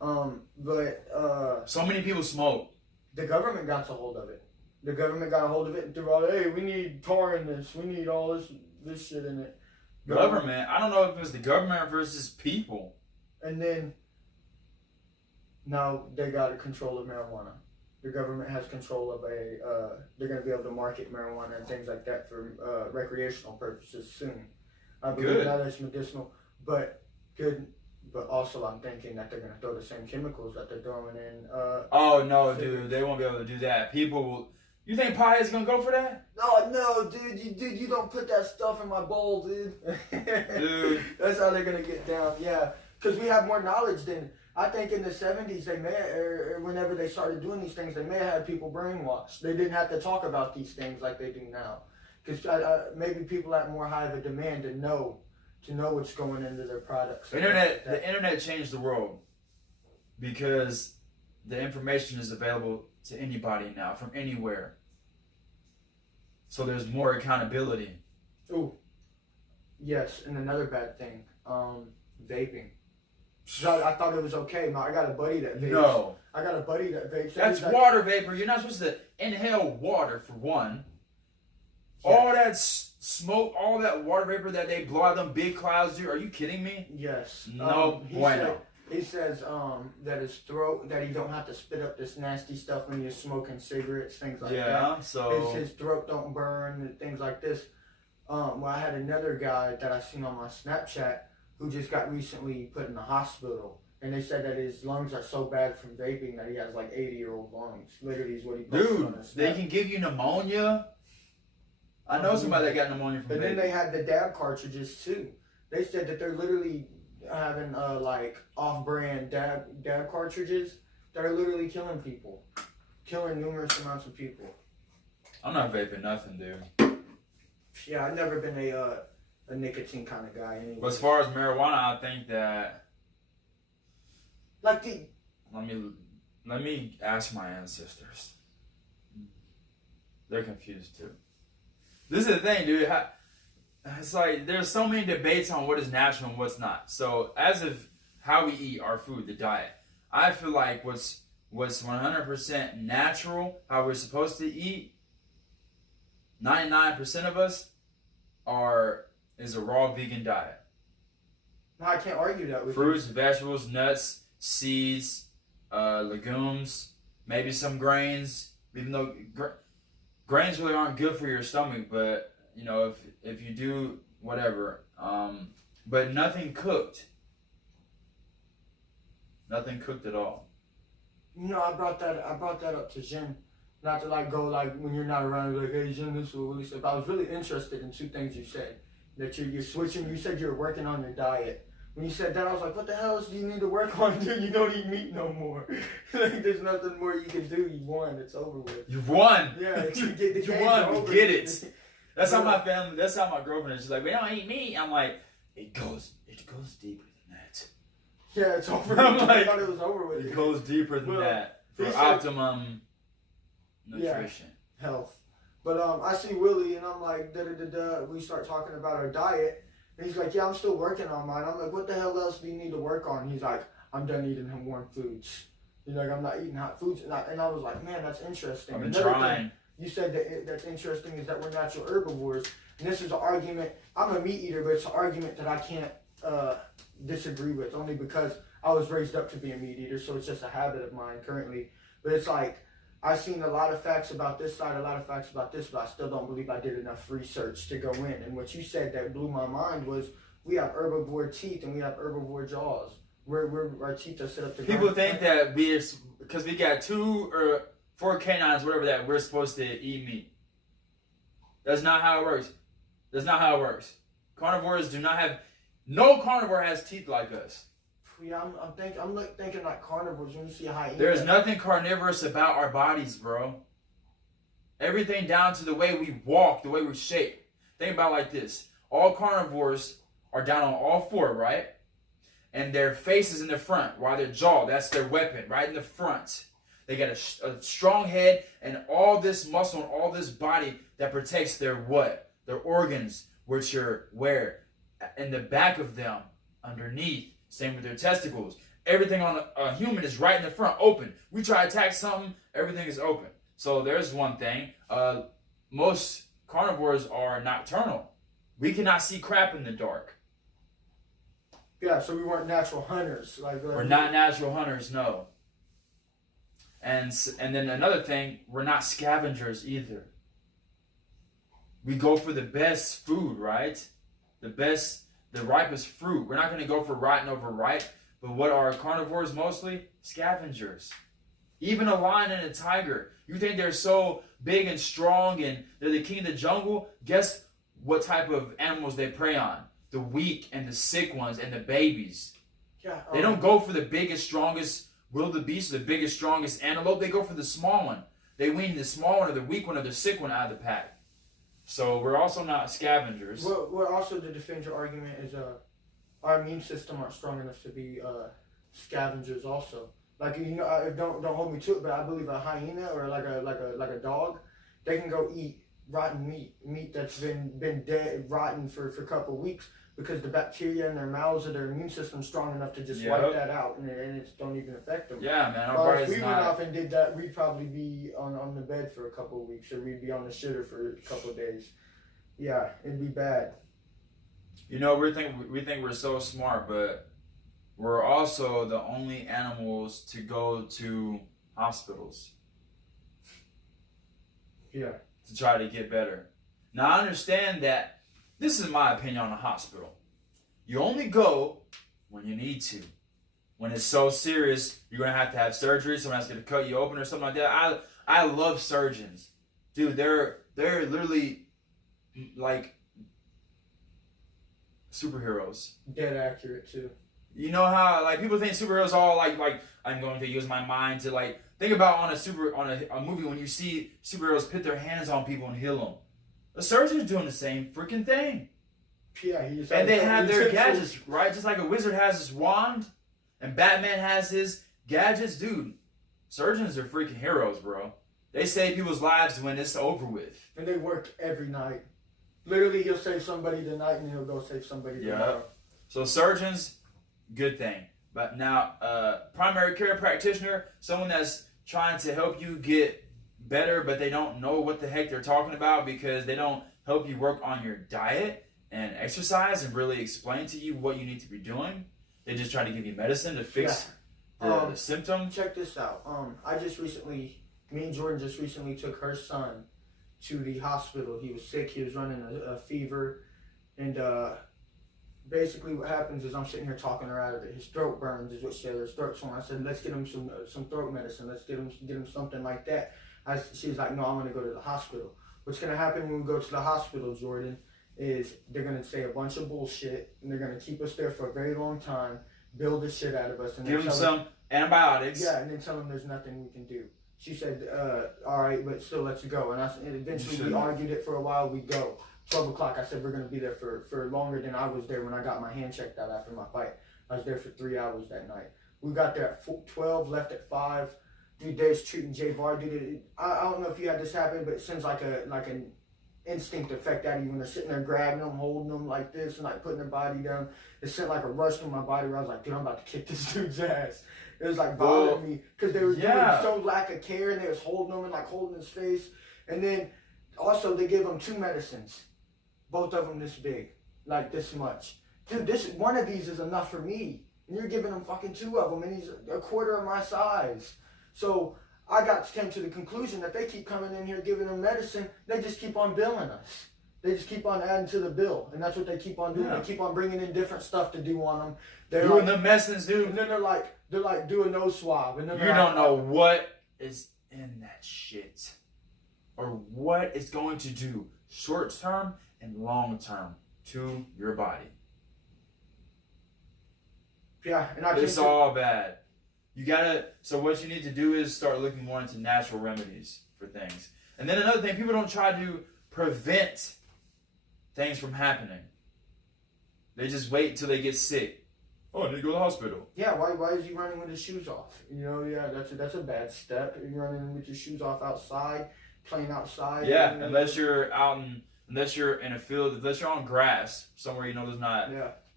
So many people smoke. The government got a hold of it. The government got a hold of it and threw all, hey, we need tar in this. We need all this shit in it. Government? I don't know if it's the government versus people. And then, now they got control of marijuana. The government has control of they're going to be able to market marijuana and things like that for recreational purposes soon. I believe now that's medicinal, but good. But also, I'm thinking that they're going to throw the same chemicals that they're throwing in. Oh, no, dude. They won't be able to do that. People will... You think pie is going to go for that? No, dude. You don't put that stuff in my bowl, dude. Dude. That's how they're going to get down. Yeah. Because we have more knowledge than... I think in the 70s, they may... Or whenever they started doing these things, they may have had people brainwashed. They didn't have to talk about these things like they do now. Because maybe people had more high of a demand to know what's going into their products. The internet changed the world because the information is available to anybody now from anywhere. So there's more accountability. Ooh, yes, and another bad thing, vaping. I thought it was okay. I got a buddy that vapes. No. I got a buddy that vapes. That's water vapor. You're not supposed to inhale water for one. Yeah. All that smoke, all that water vapor that they blow out them big clouds, dude. Are you kidding me? Yes. No bueno. He says that his throat, that he don't have to spit up this nasty stuff when you're smoking cigarettes, things like that. Yeah, so... His throat don't burn and things like this. Well, I had another guy that I seen on my Snapchat who just got recently put in the hospital. And they said that his lungs are so bad from vaping that he has like 80-year-old lungs. Literally is what he posted on his Snap. They can give you pneumonia? I know somebody that got pneumonia from vaping. And then they had the dab cartridges too. They said that they're literally having like off-brand dab cartridges that are literally killing people, killing numerous amounts of people. I'm not vaping nothing, dude. Yeah, I've never been a nicotine kind of guy. Anyway. But as far as marijuana, I think that let me ask my ancestors. They're confused too. This is the thing, dude. It's like there's so many debates on what is natural and what's not. So as of how we eat our food, the diet, I feel like what's 100% natural, how we're supposed to eat, 99% of us is a raw vegan diet. No, I can't argue that with fruits, vegetables, nuts, seeds, legumes, maybe some grains. Even though grains really aren't good for your stomach, but you know, if you do whatever, but nothing cooked. Nothing cooked at all. You know, I brought that up to Jen. Not to like go like when you're not around, like, hey Jen, this will really stuff. I was really interested in two things you said. That you're switching. You said you're working on your diet When you said that, I was like, what the hell else do you need to work on, dude? You don't eat meat no more. Like, there's nothing more you can do. You won. It's over with. You've won. Yeah, you get the You game won. over. We get it. That's how my family. That's how my girlfriend is. She's like, we don't eat meat. I'm like, it goes deeper than that. Yeah, it's over. I'm like, I thought it was over with. It goes deeper than that for optimum nutrition, health. But I see Willie, and I'm like, we start talking about our diet, and he's like, yeah, I'm still working on mine. I'm like, what the hell else do you need to work on? He's like, I'm done eating warm foods. He's like, I'm not eating hot foods, and I was like, man, that's interesting. I've been trying. You said that's interesting is that we're natural herbivores, and this is an argument. I'm a meat eater, but it's an argument that I can't disagree with, only because I was raised up to be a meat eater, so it's just a habit of mine currently. But it's like, I've seen a lot of facts about this side, a lot of facts about this, but I still don't believe I did enough research to go in. And what you said that blew my mind was we have herbivore teeth and we have herbivore jaws. Our teeth are set up to... People think that because we got 2 or 4 canines, whatever that, we're supposed to eat meat. That's not how it works. That's not how it works. Carnivores do not have... No carnivore has teeth like us. Yeah, I'm thinking like carnivores when you see a hyena. There's nothing carnivorous about our bodies, bro. Everything down to the way we walk, the way we're shaped. Think about it like this. All carnivores are down on all 4, right? And their face is in the front, while their jaw, that's their weapon, right in the front. They got a strong head and all this muscle and all this body that protects their what? Their organs, which are where? In the back of them, underneath. Same with their testicles. Everything on a human is right in the front, open. We try to attack something, everything is open. So there's one thing. Most carnivores are nocturnal. We cannot see crap in the dark. Yeah, so we weren't natural hunters. We're not natural hunters, no. And then another thing, we're not scavengers either. We go for the best food, right? The ripest fruit. We're not going to go for rotten over ripe, but what are carnivores mostly? Scavengers. Even a lion and a tiger. You think they're so big and strong and they're the king of the jungle? Guess what type of animals they prey on? The weak and the sick ones and the babies. Yeah. They don't go for the biggest, strongest wildebeest or the biggest, strongest antelope. They go for the small one. They wean the small one or the weak one or the sick one out of the pack. So we're also not scavengers. Well, also to defend your argument is our immune system aren't strong enough to be scavengers. Also, like don't hold me to it, but I believe a hyena or like a dog, they can go eat rotten meat that's been dead, rotten for a couple of weeks because the bacteria in their mouths or their immune system strong enough to just wipe that out and it don't even affect them. Yeah, man. Our body's if we went off and did that, we'd probably be on the bed for a couple of weeks or we'd be on the shitter for a couple of days. Yeah, it'd be bad. You know, we think we're so smart, but we're also the only animals to go to hospitals. Yeah. To try to get better. Now, I understand that this is my opinion on a hospital. You only go when you need to. When it's so serious, you're going to have surgery, someone's going to cut you open or something like that. I love surgeons. Dude, they're literally like superheroes. Dead accurate, too. You know how like people think superheroes all like I'm going to use my mind to like think about on a movie when you see superheroes put their hands on people and heal them. The surgeon's doing the same freaking thing. Yeah, and they have their gadgets, right? Just like a wizard has his wand and Batman has his gadgets. Dude, surgeons are freaking heroes, bro. They save people's lives when it's over with. And they work every night. Literally, he'll save somebody tonight and he'll go save somebody tomorrow. So surgeons, good thing. But now, primary care practitioner, someone that's trying to help you get better, but they don't know what the heck they're talking about because they don't help you work on your diet and exercise and really explain to you what you need to be doing. They just try to give you medicine to fix the symptom. Check this out. Me and Jordan just recently took her son to the hospital. He was sick. He was running a fever. And basically what happens is I'm sitting here talking her out of it. His throat burns is what she said. His throat's swollen. I said, let's get him some throat medicine. Let's get him something like that. She's like, no, I'm going to go to the hospital. What's going to happen when we go to the hospital, Jordan, is they're gonna say a bunch of bullshit and they're gonna keep us there for a very long time, build the shit out of us, and give them some antibiotics. Yeah, and then tell them there's nothing we can do. She said, all right, but still let's go. And eventually we argued it for a while. We go. 12 o'clock, I said we're going to be there for longer than I was there when I got my hand checked out after my fight. I was there for 3 hours that night. We got there at 12, left at 5. Dude, there's treating J-Var. Dude, I don't know if you had this happen, but it sends like an instinct effect out of you when they're sitting there grabbing them, holding them like this, and like putting their body down. It sent like a rush through my body where I was like, dude, I'm about to kick this dude's ass. It was like bothering me because they were doing so lack of care and they was holding him and like holding his face. And then also they gave him 2 medicines, both of them this big, like this much. Dude, one of these is enough for me. And you're giving him fucking 2 of them and he's a quarter of my size. So I came to the conclusion that they keep coming in here giving them medicine. They just keep on billing us. They just keep on adding to the bill, and that's what they keep on doing. Yeah. They keep on bringing in different stuff to do on them. They're doing the medicines, dude. And then they're like doing nose swab, and then you don't know what is in that shit, or what it's going to do short term and long term to your body. Yeah, and it's all bad. You gotta. So what you need to do is start looking more into natural remedies for things, and then another thing, people don't try to prevent things from happening. They just wait until they get sick. Oh, I need to go to the hospital. Yeah, why is he running with his shoes off? You know, yeah, that's a bad step. You're running with your shoes off outside, playing outside. Yeah, unless you're in a field, unless you're on grass, somewhere you know there's not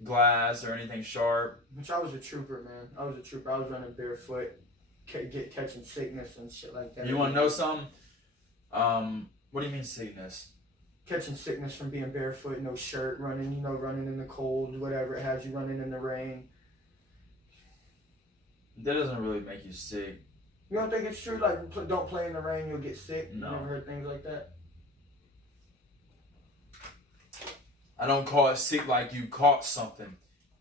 glass or anything sharp. Which I was a trooper, man. I was running barefoot, catching sickness and shit like that. You want to know something? What do you mean sickness? Catching sickness from being barefoot, no shirt, running in the cold, whatever it has you running in the rain. That doesn't really make you sick. You don't think it's true? Like, don't play in the rain, you'll get sick? No. You never heard things like that? I don't call it sick like you caught something.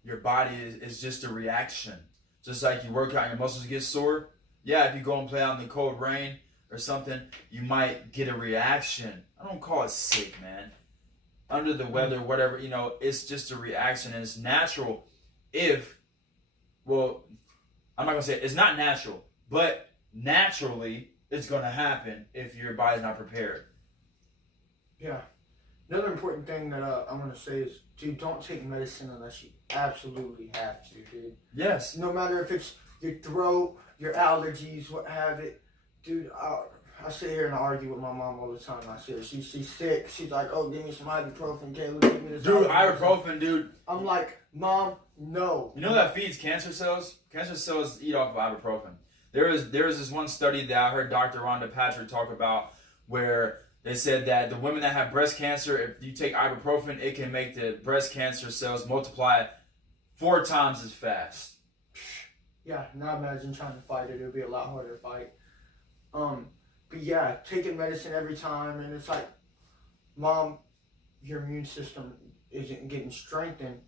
Your body is just a reaction. Just like you work out, your muscles get sore. Yeah, if you go and play out in the cold rain or something, you might get a reaction. I don't call it sick, man. Under the weather, whatever, it's just a reaction, and it's natural I'm not going to say it's not natural, but naturally it's going to happen if your body's not prepared. Yeah. Another important thing that I want to say is, dude, don't take medicine unless you absolutely have to, dude. Yes. No matter if it's your throat, your allergies, what have it. Dude, I sit here and argue with my mom all the time. I see her. She's sick. She's like, oh, give me some ibuprofen, Caleb. Give me this. Dude, ibuprofen, dude. I'm like, Mom, no. You know that feeds cancer cells? Cancer cells eat off of ibuprofen. There is this one study that I heard Dr. Rhonda Patrick talk about where they said that the women that have breast cancer, if you take ibuprofen, it can make the breast cancer cells multiply 4 times as fast. Yeah, now imagine trying to fight it. It would be a lot harder to fight. But yeah, taking medicine every time, and it's like, Mom, your immune system isn't getting strengthened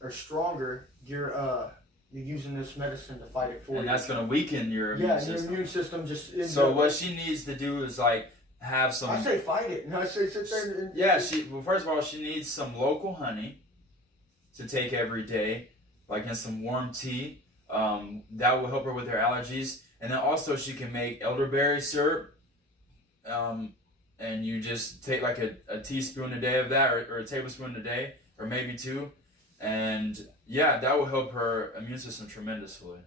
or stronger. You're using this medicine to fight it for you. And that's going to weaken your immune system. Yeah, your immune system just... So what she needs to do is have some... I say fight it. No, I say sit there and... Yeah, first of all, she needs some local honey to take every day, in some warm tea. That will help her with her allergies. And then also she can make elderberry syrup. And you just take a teaspoon a day of that, or a tablespoon a day, or maybe 2. And yeah, that will help her immune system tremendously.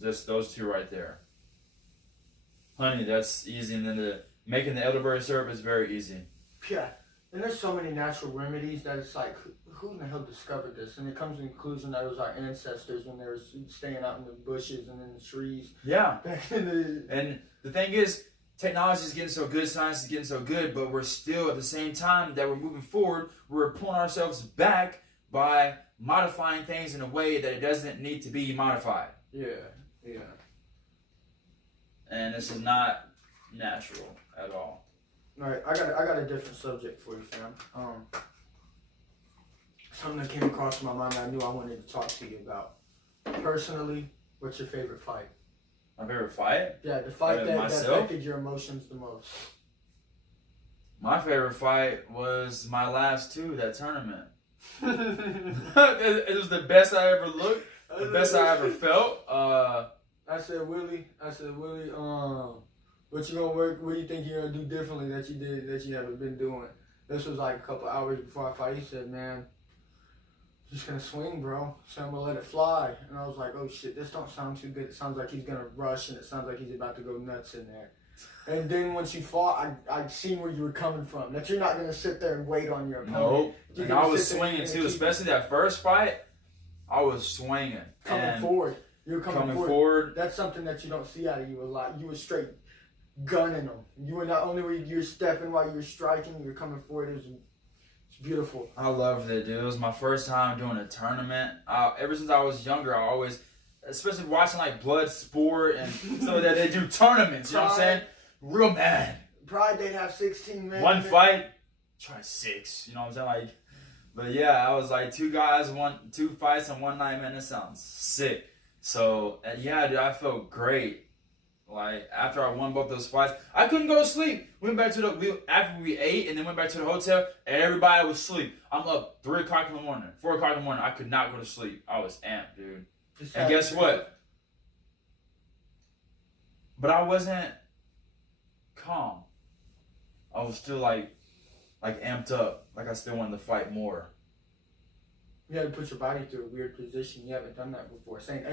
Just those 2 right there. Honey, that's easy. And then making the elderberry syrup is very easy. Yeah. And there's so many natural remedies that it's like, who in the hell discovered this? And it comes to the conclusion that it was our ancestors when they were staying out in the bushes and in the trees. Yeah. And the thing is, technology is getting so good, science is getting so good, but we're still, at the same time that we're moving forward, we're pulling ourselves back by modifying things in a way that it doesn't need to be modified. Yeah. And this is not natural at all. All right, I got a different subject for you, fam. Something that came across my mind that I knew I wanted to talk to you about. Personally, what's your favorite fight? My favorite fight? Yeah, the fight that affected your emotions the most. My favorite fight was my last two, that tournament. It was the best I ever looked, the best I ever felt. I said, Willie, what you gonna work? What do you think you're gonna do differently that you haven't been doing? This was like a couple hours before I fight. He said, man, just gonna swing, bro. So I'm gonna let it fly. And I was like, oh shit, this don't sound too good. It sounds like he's gonna rush, and it sounds like he's about to go nuts in there. And then once you fought, I seen where you were coming from. That you're not gonna sit there and wait on your opponent. Nope. And I was swinging too, especially that first fight. I was swinging. Coming forward. You were coming forward. That's something that you don't see out of you a lot. You were straight gunning them. You were not only were you stepping while you were striking, you were coming forward. It's beautiful. I loved it, dude. It was my first time doing a tournament. Ever since I was younger, I always, especially watching like blood sport and stuff like that, they do tournaments. You know what I'm saying? Real mad. Pride, they'd have 16 men. One fight, try 6. You know what I'm saying? Like, but yeah, I was like 2 guys, 2 fights in one night, man. It sounds sick. So yeah, dude, I felt great. Like after I won both those fights, I couldn't go to sleep. We went back to after we ate and then went back to the hotel, and everybody was asleep. I'm up 3 o'clock in the morning, 4 o'clock in the morning. I could not go to sleep. I was amped, dude. And guess what? But I wasn't calm. I was still like amped up. Like I still wanted to fight more. You had to put your body through a weird position. You haven't done that before. Saying,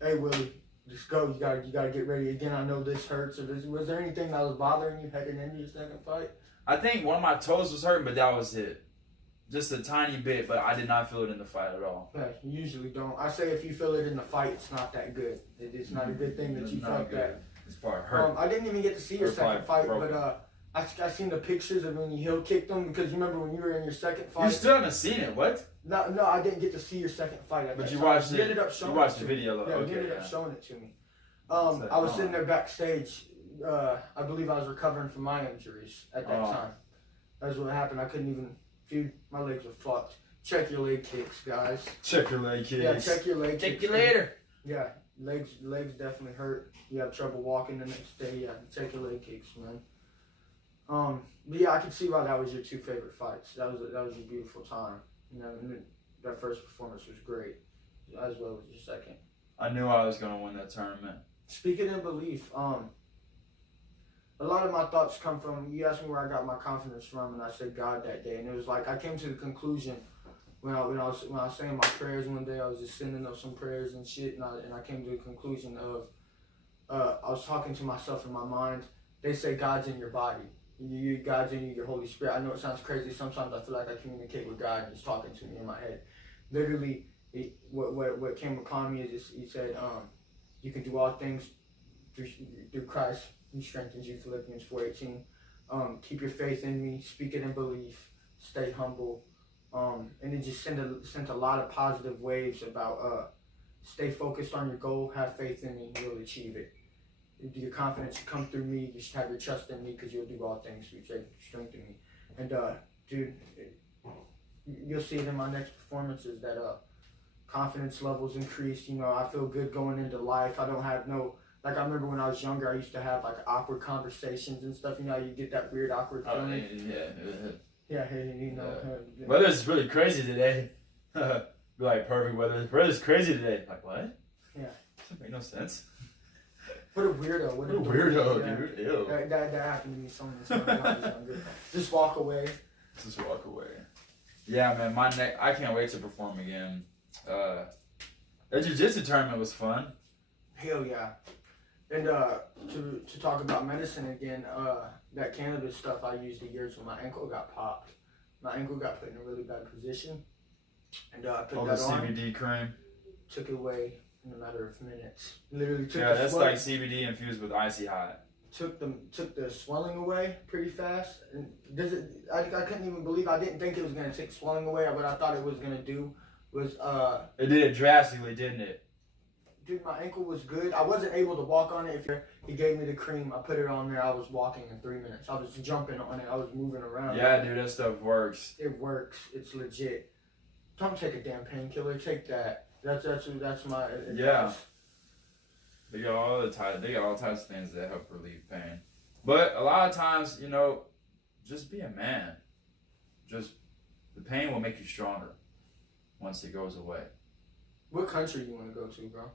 hey, Willie, just go. You gotta get ready again. I know this hurts. Or was there anything that was bothering you heading into your second fight? I think one of my toes was hurting, but that was it. Just a tiny bit, but I did not feel it in the fight at all. Yeah, you usually don't. I say if you feel it in the fight, it's not that good. It's not a good thing that you felt that. It's probably hurt. I didn't even get to see your second fight, but I seen the pictures of when you heel kicked them, because you remember when you were in your second fight. You still haven't seen it? What? No, I didn't get to see your second fight. But you watched it. You ended up showing. You watched the video. Yeah, okay, you ended up showing it to me. I was sitting there backstage. I believe I was recovering from my injuries at that time. That's what happened. I couldn't even. Dude, my legs were fucked. Check your leg kicks, guys. Check your leg kicks. Yeah, check your leg kicks. Check you later. Yeah, legs definitely hurt. You have trouble walking the next day. Yeah, check your leg kicks, man. But yeah, I can see why that was your 2 favorite fights. That was a beautiful time. You know, and that first performance was great, as well as your second. I knew I was gonna win that tournament. Speaking in belief, a lot of my thoughts come from, you asked me where I got my confidence from, and I said God that day. And it was like, I came to the conclusion when I was saying my prayers one day. I was just sending up some prayers and shit, and I came to the conclusion of, I was talking to myself in my mind. They say God's in your body. God's in you, your Holy Spirit. I know it sounds crazy. Sometimes I feel like I communicate with God and He's talking to me in my head. Literally, what came upon me is He said, you can do all things through Christ who strengthens you, Philippians 4:18. Keep your faith in me, speak it in belief, stay humble. And it just sent a lot of positive waves about stay focused on your goal, have faith in me, you'll achieve it. Your confidence, you come through me, you should have your trust in me, because you'll do all things through strength in me. And dude, you'll see it in my next performances that confidence levels increase. You know, I feel good going into life. I don't have like I remember when I was younger, I used to have like awkward conversations and stuff. You know, you get that weird awkward feeling. Yeah, you know. Weather's really crazy today. Be like, perfect weather. Weather's crazy today. Like, what? Yeah. Doesn't make no sense. What a weirdo. What a weirdo, dude. Ew. That happened to me so many times when I was younger. Just walk away. Just walk away. Yeah, man, my neck, I can't wait to perform again. That jiu-jitsu tournament was fun. Hell yeah. And to talk about medicine again, that cannabis stuff I used the years when my ankle got popped. My ankle got put in a really bad position. And I put that on. CBD cream. Took it away in a matter of minutes. Literally took the that's like CBD infused with icy hot. Took the swelling away pretty fast. And I couldn't even believe, I didn't think it was gonna take swelling away. What I thought it was gonna do was it did it drastically, didn't it? Dude, my ankle was good. I wasn't able to walk on it. He gave me the cream. I put it on there. I was walking in 3 minutes. I was jumping on it. I was moving around. Yeah, dude, that stuff works. It works. It's legit. Don't take a damn painkiller. Take that. That's my advice. Yeah. They got all types of things that help relieve pain. But a lot of times, you know, just be a man. Just the pain will make you stronger once it goes away. What country you want to go to, bro?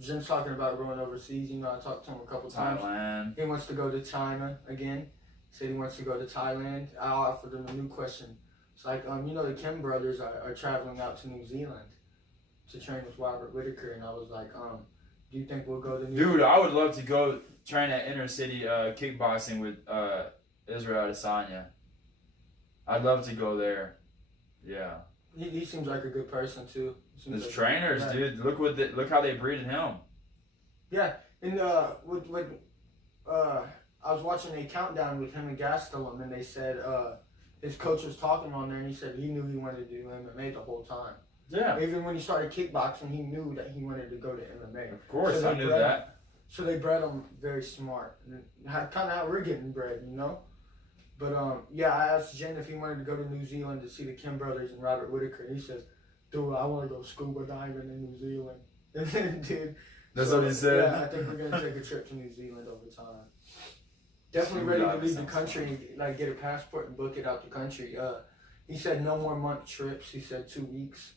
Jim's talking about going overseas. You know, I talked to him a couple times. Thailand. He wants to go to China again. He said he wants to go to Thailand. I offered him a new question. It's like, you know, the Kim brothers are traveling out to New Zealand to train with Robert Whitaker, and I was like, do you think we'll go to New Zealand? Dude, I would love to go train at inner city kickboxing with Israel Adesanya. I'd love to go there. Yeah. He seems like a good person too. His trainers, dude. Look how they breeded him. Yeah, and I was watching a countdown with him and Gastelum, and they said his coach was talking on there, and he said he knew he wanted to do MMA the whole time. Yeah. Even when he started kickboxing, he knew that he wanted to go to MMA. Of course, I knew that. So they bred him very smart, kind of how we're getting bred, you know. But yeah, I asked Jen if he wanted to go to New Zealand to see the Kim brothers and Robert Whitaker, and he says, "Dude, I want to go scuba diving in New Zealand." Dude, that's what he said. Yeah, I think we're gonna take a trip to New Zealand over time. Definitely ready to leave the country and like get a passport and book it out the country. He said no more month trips. He said 2 weeks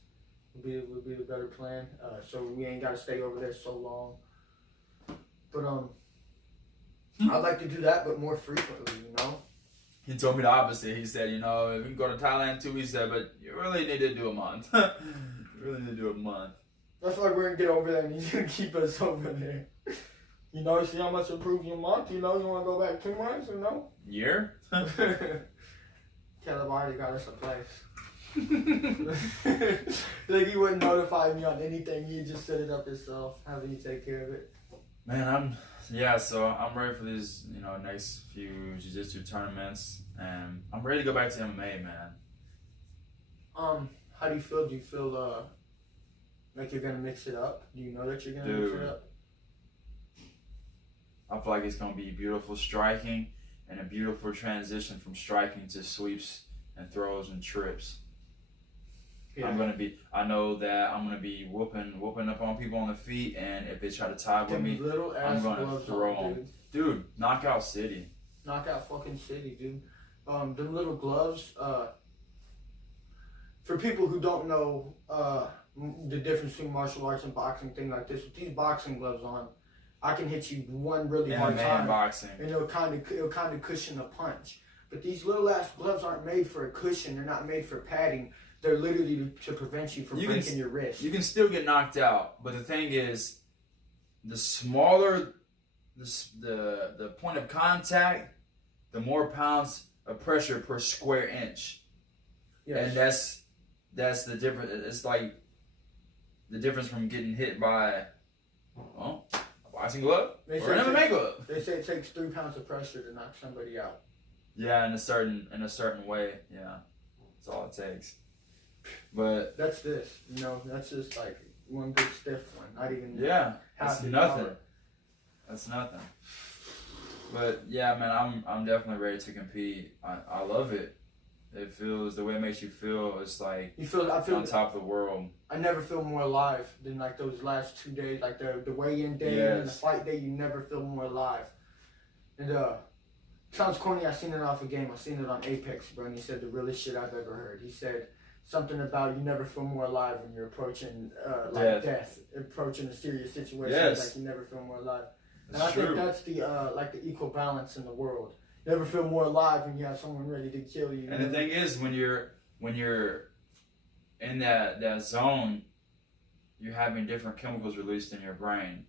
would be the better plan. So we ain't gotta stay over there so long. But I'd like to do that, but more frequently, you know. He told me the opposite. He said, you know, if we can go to Thailand 2 weeks, but you really need to do a month. You really need to do a month. That's why we're gonna get over there and he's gonna keep us over there. You know, see how much improved your month? You know, you wanna go back 2 months, you know? Year? Caleb already got us a place. Like he wouldn't notify me on anything, he'd just set it up himself, have you take care of it. Man, so I'm ready for these, you know, next few jiu-jitsu tournaments, and I'm ready to go back to MMA, man. How do you feel? Do you feel like you're gonna mix it up? Do you know that you're gonna mix it up? I feel like it's gonna be beautiful striking and a beautiful transition from striking to sweeps and throws and trips. Yeah. I know that I'm gonna be whooping up on people on the feet, and if they try to tie with me, I'm gonna throw them. Dude, knockout city. Knockout fucking city, dude. The little gloves. For people who don't know the difference between martial arts and boxing, thing like this, with these boxing gloves on, I can hit you one really hard time, boxing, and it'll kind of cushion the punch. But these little ass gloves aren't made for a cushion. They're not made for padding. They're literally to prevent you from breaking your wrist. You can still get knocked out, but the thing is, the smaller the point of contact, the more pounds of pressure per square inch. Yes. And that's the difference. It's like the difference from getting hit by a boxing glove or an MMA glove. They say it takes 3 pounds of pressure to knock somebody out. Yeah, in a certain way. Yeah, that's all it takes. But that's this, you know, that's just like one big stiff one, not even that's nothing. That's nothing. But yeah, man, I'm definitely ready to compete. I love it. It feels the way it makes you feel. It's like I feel on top of the world. I never feel more alive than like those last 2 days, like the weigh-in day and the fight day. You never feel more alive. And sounds corny. I seen it off a game. I seen it on Apex, bro. And he said the realest shit I've ever heard. He said something about you never feel more alive when you're approaching death, approaching a serious situation. Yes. Like you never feel more alive. And I think that's the like the equal balance in the world. You never feel more alive when you have someone ready to kill you. And the thing is, when you're in that zone, you're having different chemicals released in your brain,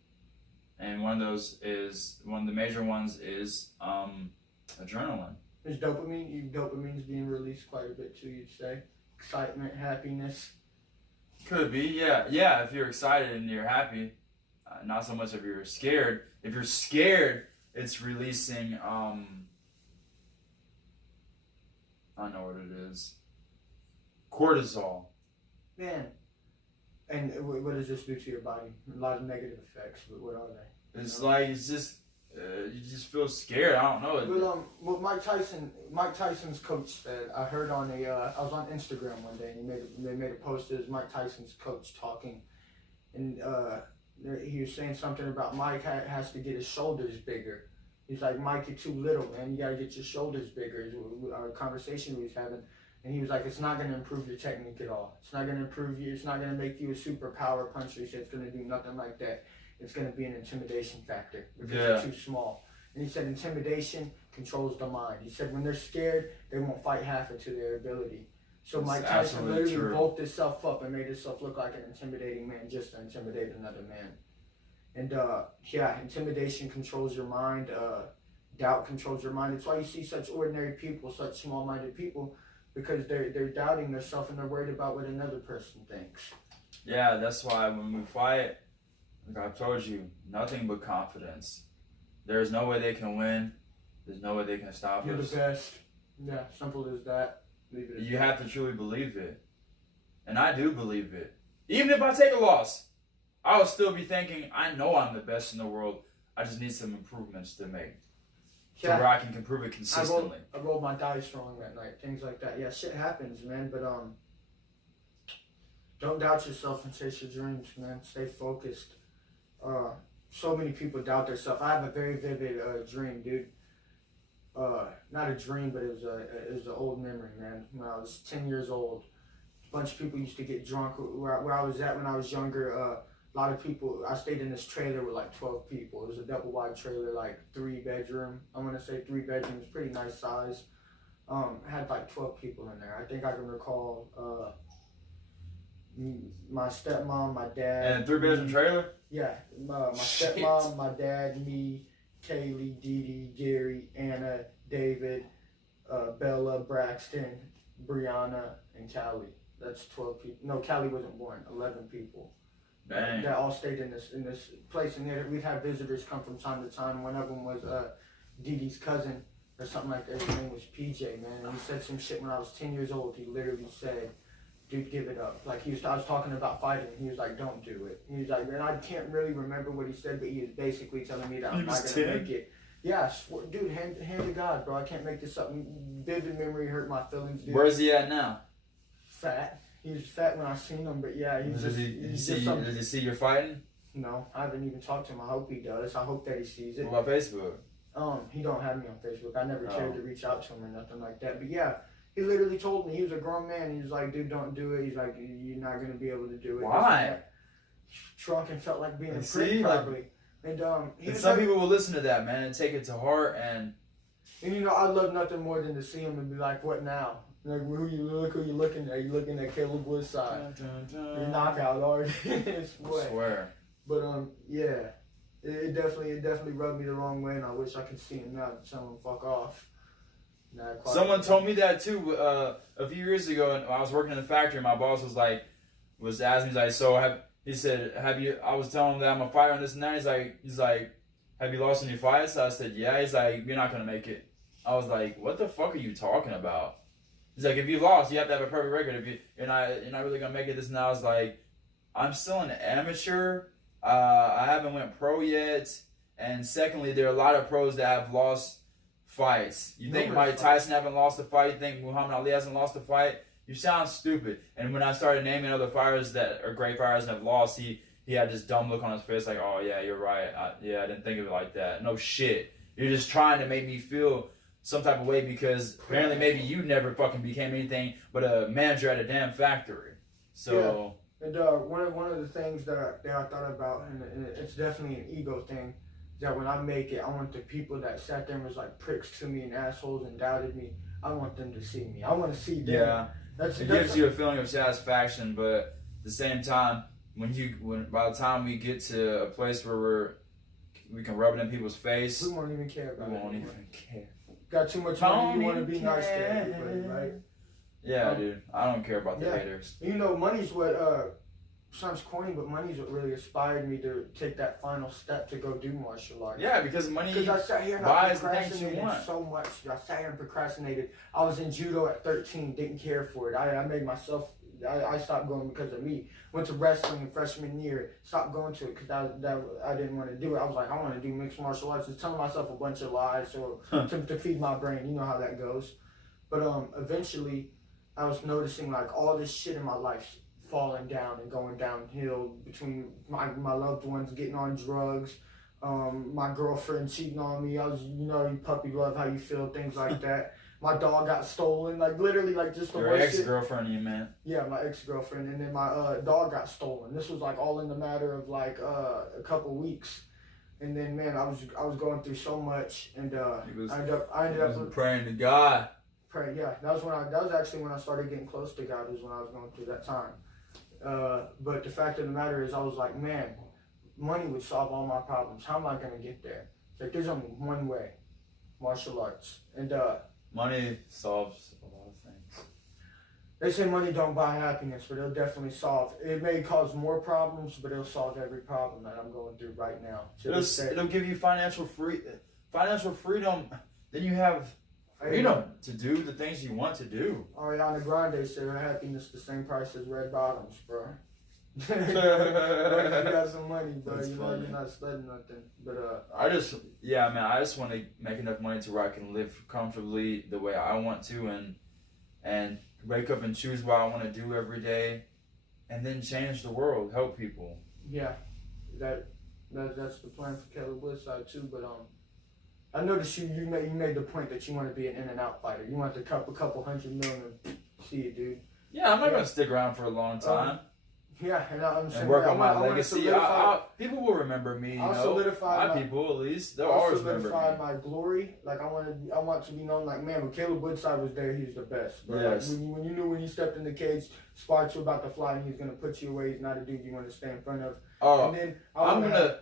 and one of the major ones is adrenaline. There's dopamine. Dopamine's being released quite a bit too. You'd say excitement, happiness. Could be, yeah. If you're excited and you're happy, not so much if you're scared. If you're scared, it's releasing. I know what it is. Cortisol. Man, and what does this do to your body? A lot of negative effects. But what are they? It's like you just feel scared. I don't know. But what Mike Tyson's coach said, I heard on I was on Instagram one day, and they made a post. It was Mike Tyson's coach talking, and he was saying something about Mike has to get his shoulders bigger He's like, Mike, you're too little, man. You got to get your shoulders bigger. Our conversation we was having. And he was like, it's not going to improve your technique at all. It's not going to improve you. It's not going to make you a super power puncher. He said it's going to do nothing like that. It's going to be an intimidation factor because you're too small. And he said intimidation controls the mind. He said when they're scared, they won't fight half into their ability. So Mike Tyson literally bulked himself up and made himself look like an intimidating man just to intimidate another man. And intimidation controls your mind. Doubt controls your mind. That's why you see such ordinary people, such small-minded people, because they're doubting themselves and they're worried about what another person thinks. Yeah, that's why when we fight, like I've told you, nothing but confidence. There's no way they can win. There's no way they can stop us. You're the best. Yeah, simple as that. Leave it. You have to truly believe it. And I do believe it. Even if I take a loss, I will still be thinking, I know I'm the best in the world. I just need some improvements to make. To where I can improve it consistently. I rolled my dice wrong that night. Things like that. Yeah, shit happens, man. But don't doubt yourself and chase your dreams, man. Stay focused. So many people doubt themselves. I have a very vivid dream, dude. Not a dream, but it was an old memory, man. When I was 10 years old, a bunch of people used to get drunk where I was at when I was younger. A lot of people, I stayed in this trailer with like 12 people. It was a double wide trailer, like 3-bedroom. I want to say 3 bedrooms, pretty nice size. Had like 12 people in there. I think I can recall my stepmom, my dad. And 3-bedroom trailer? Yeah, my stepmom, my dad, me, Kaylee, Dee Dee, Gary, Anna, David, Bella, Braxton, Brianna, and Callie. That's 12 people. No, Callie wasn't born. 11 people. Dang. That all stayed in this place. And we'd have visitors come from time to time. One of them was Dee Dee's cousin or something like that. His name was PJ, man. And he said some shit when I was 10 years old. He literally said, dude, give it up. Like, I was talking about fighting. He was like, don't do it. He was like, man, I can't really remember what he said, but he was basically telling me that I'm not going to make it. Yeah, dude, hand to God, bro. I can't make this up. Vivid memory hurt my feelings, dude. Where's he at now? Fat. He was fat when I seen him, but yeah, he's Does he see you're fighting? No, I haven't even talked to him. I hope he does. I hope that he sees it. What about Facebook? He don't have me on Facebook. I never cared to reach out to him or nothing like that. But yeah, he literally told me, he was a grown man. He was like, dude, don't do it. He's like, you're not going to be able to do it. Why? Drunk and felt like being a prick, probably. And some people will listen to that, man, and take it to heart. And you know, I'd love nothing more than to see him and be like, what now? Like, who you looking at? You looking at Caleb Woodside. Your knockout artist. I swear. But yeah. It definitely rubbed me the wrong way, and I wish I could see him now and tell him fuck off. Someone told me that too a few years ago, and I was working in the factory. My boss was asking me, he said, I was telling him that I'm a fighter and this and that. He's like, have you lost any fights? I said, yeah. He's like, you're not gonna make it. I was like, what the fuck are you talking about? He's like, if you lost, you have to have a perfect record. If you're not really gonna make it. This and that. I was like, I'm still an amateur. I haven't went pro yet, and secondly, there are a lot of pros that have lost fights. You think Mike Tyson haven't lost a fight? You think Muhammad Ali hasn't lost a fight? You sound stupid. And when I started naming other fighters that are great fighters and have lost, he had this dumb look on his face like, oh yeah, you're right. I didn't think of it like that. No shit. You're just trying to make me feel some type of way because apparently maybe you never fucking became anything but a manager at a damn factory. So. Yeah. And one of the things that I thought about, and it's definitely an ego thing, that when I make it, I want the people that sat there and was like pricks to me and assholes and doubted me, I want them to see me. I want to see them. Yeah, it gives you a feeling of satisfaction, but at the same time, when by the time we get to a place where we can rub it in people's face, we won't even care about it. We won't even care. Got too much money, you want to be nice to everybody, right? Yeah, dude. I don't care about the haters. You know, money's what, sounds corny, but money's what really inspired me to take that final step to go do martial arts. Yeah, because money I sat here and buys the things you want. So much. I sat here and procrastinated. I was in judo at 13, didn't care for it. I made myself, I stopped going because of me. Went to wrestling in freshman year, stopped going to it because I didn't want to do it. I was like, I want to do mixed martial arts. Just telling myself a bunch of lies to feed my brain. You know how that goes. But eventually, I was noticing like all this shit in my life falling down and going downhill between my loved ones getting on drugs, My girlfriend cheating on me. I was, you puppy love how you feel, things like that. My dog got stolen, like literally, like just the Your worst shit. ex-girlfriend, you meant? Yeah, my ex-girlfriend, and then my dog got stolen. This was like all in the matter of like a couple weeks, and then man, I was going through so much, and I ended up praying to God. Yeah, that was actually when I started getting close to God. Was when I was going through that time. But the fact of the matter is, I was like, man, money would solve all my problems. How am I gonna get there? Like, there's only one way: martial arts, and money solves a lot of things. They say money don't buy happiness, but it'll definitely solve. It may cause more problems, but it'll solve every problem that I'm going through right now. It'll give you financial freedom. Then you have freedom to do the things you want to do. Ariana Grande said her happiness the same price as red bottoms, bro. You got some money, bro. You're not studying nothing. But I just want to make enough money to where I can live comfortably the way I want to, and wake up and choose what I want to do every day, and then change the world, help people. Yeah, that's the plan for Caleb Woodside too. But I noticed you made the point that you want to be an in-and-out fighter. You want to cup a couple $100 million and see it, dude. Yeah, I'm not gonna stick around for a long time. Yeah, and I'm saying, work on my legacy. People will remember me. I'll solidify my people at least. They'll always remember me. My glory. Like I want to be known. Like, man, when Caleb Woodside was there, he was the best. Bro. Yes. Like, when you knew when he stepped in the cage, sparks were about to fly, and he was gonna put you away. He's not a dude you want to stay in front of. Oh, and then I want to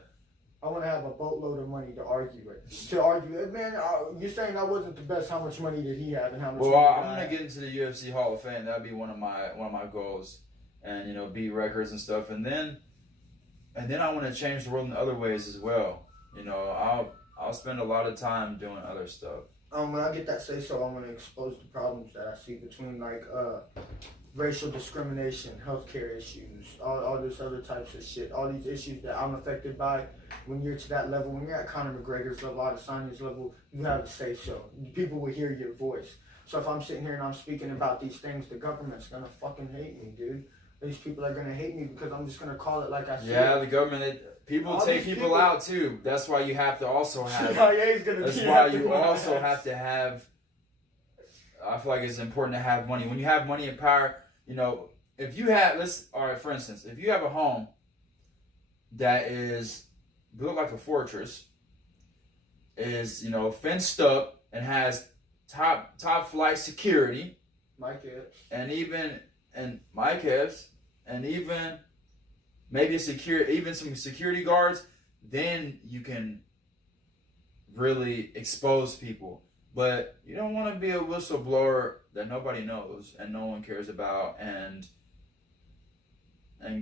have a boatload of money to argue with. Man, you're saying I wasn't the best. How much money did he have, and how much? Well, I'm gonna get into the UFC Hall of Fame. That'd be one of my goals. And beat records and stuff, and then I want to change the world in other ways as well. I'll spend a lot of time doing other stuff. When I get that say so, I want to expose the problems that I see between like racial discrimination, healthcare issues, all this other types of shit, all these issues that I'm affected by. When you're to that level, when you're at Conor McGregor's level, Adesanya's level, you have to say so. People will hear your voice. So if I'm sitting here and I'm speaking about these things, the government's gonna fucking hate me, dude. These people are gonna hate me because I'm just gonna call it like I said. Yeah, the government. People take people out too. That's why you have to also have. That's why you also have to have. I feel like it's important to have money. When you have money and power, if you have for instance, if you have a home that is built like a fortress, is fenced up and has top flight security, and even maybe some security guards, then you can really expose people. But you don't want to be a whistleblower that nobody knows and no one cares about and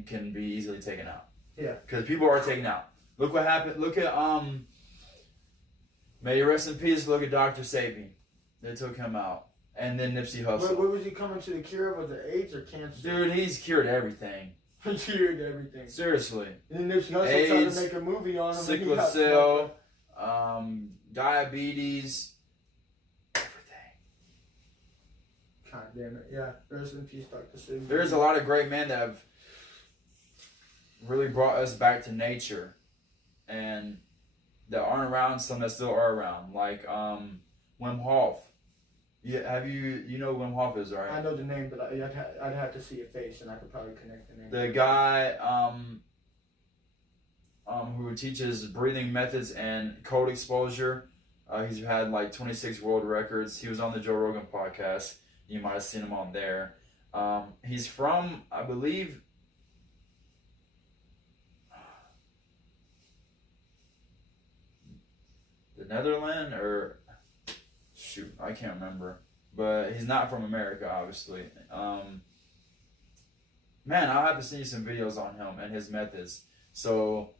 can be easily taken out. Yeah. Because people are taken out. Look what happened. Look at may you rest in peace. Look at Dr. Sabi. They took him out. And then Nipsey Hussle. What was he coming to the cure of? Was it AIDS or cancer? Dude, he's cured everything. He cured everything. Seriously. And then Nipsey Hussle tried to make a movie on him. Sickle cell, diabetes, everything. God damn it. Yeah. Rest in peace, Dr. Simba. There's a lot of great men that have really brought us back to nature and that aren't around, some that still are around. Like Wim Hof. Yeah, you know who Wim Hof is, right? I know the name, but I'd have to see a face, and I could probably connect the name. The guy who teaches breathing methods and cold exposure. He's had like 26 world records. He was on the Joe Rogan podcast. You might have seen him on there. He's from, I believe, the Netherlands or... Shoot, I can't remember. But he's not from America, obviously. Man, I'll have to send you some videos on him and his methods. So,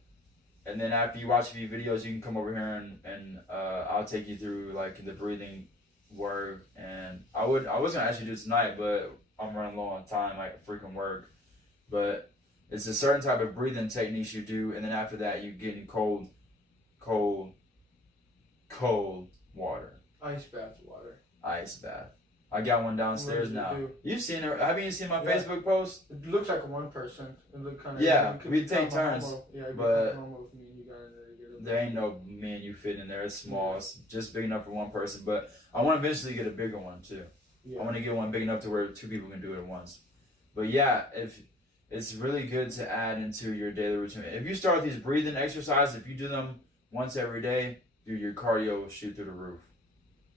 and then after you watch a few videos, you can come over here and I'll take you through like the breathing work. And I was gonna actually do it tonight, but I'm running low on time, like freaking work. But it's a certain type of breathing techniques you do, and then after that, you get in cold water. Ice bath water. Ice bath. I got one downstairs now. You've seen it. Have you seen my Facebook post? It looks like one person. It looked kind of. Yeah, we take turns. Yeah, but there ain't no me and you fitting in there. It's small. It's just big enough for one person. But I want to eventually get a bigger one too. Yeah. I want to get one big enough to where 2 people can do it at once. But yeah, if it's really good to add into your daily routine. If you start these breathing exercises, if you do them once every day, dude, your cardio will shoot through the roof.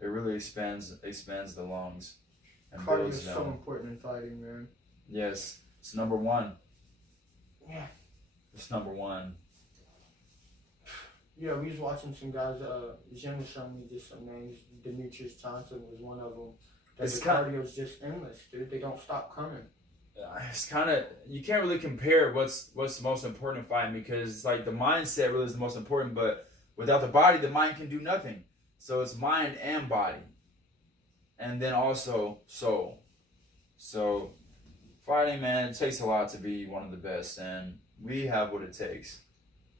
It really expands the lungs and Cardio builds is them. so important in fighting, man. Yes, it's number one. Yeah. It's number one. Yeah, we was watching some guys. Jim was showing me just some names. Demetrius Johnson was one of them. It's the cardio's just endless, dude. They don't stop coming. It's kind of, you can't really compare what's the most important in fighting, because it's like the mindset really is the most important, but without the body, the mind can do nothing. So it's mind and body, and then also soul. So fighting, man, it takes a lot to be one of the best, and we have what it takes.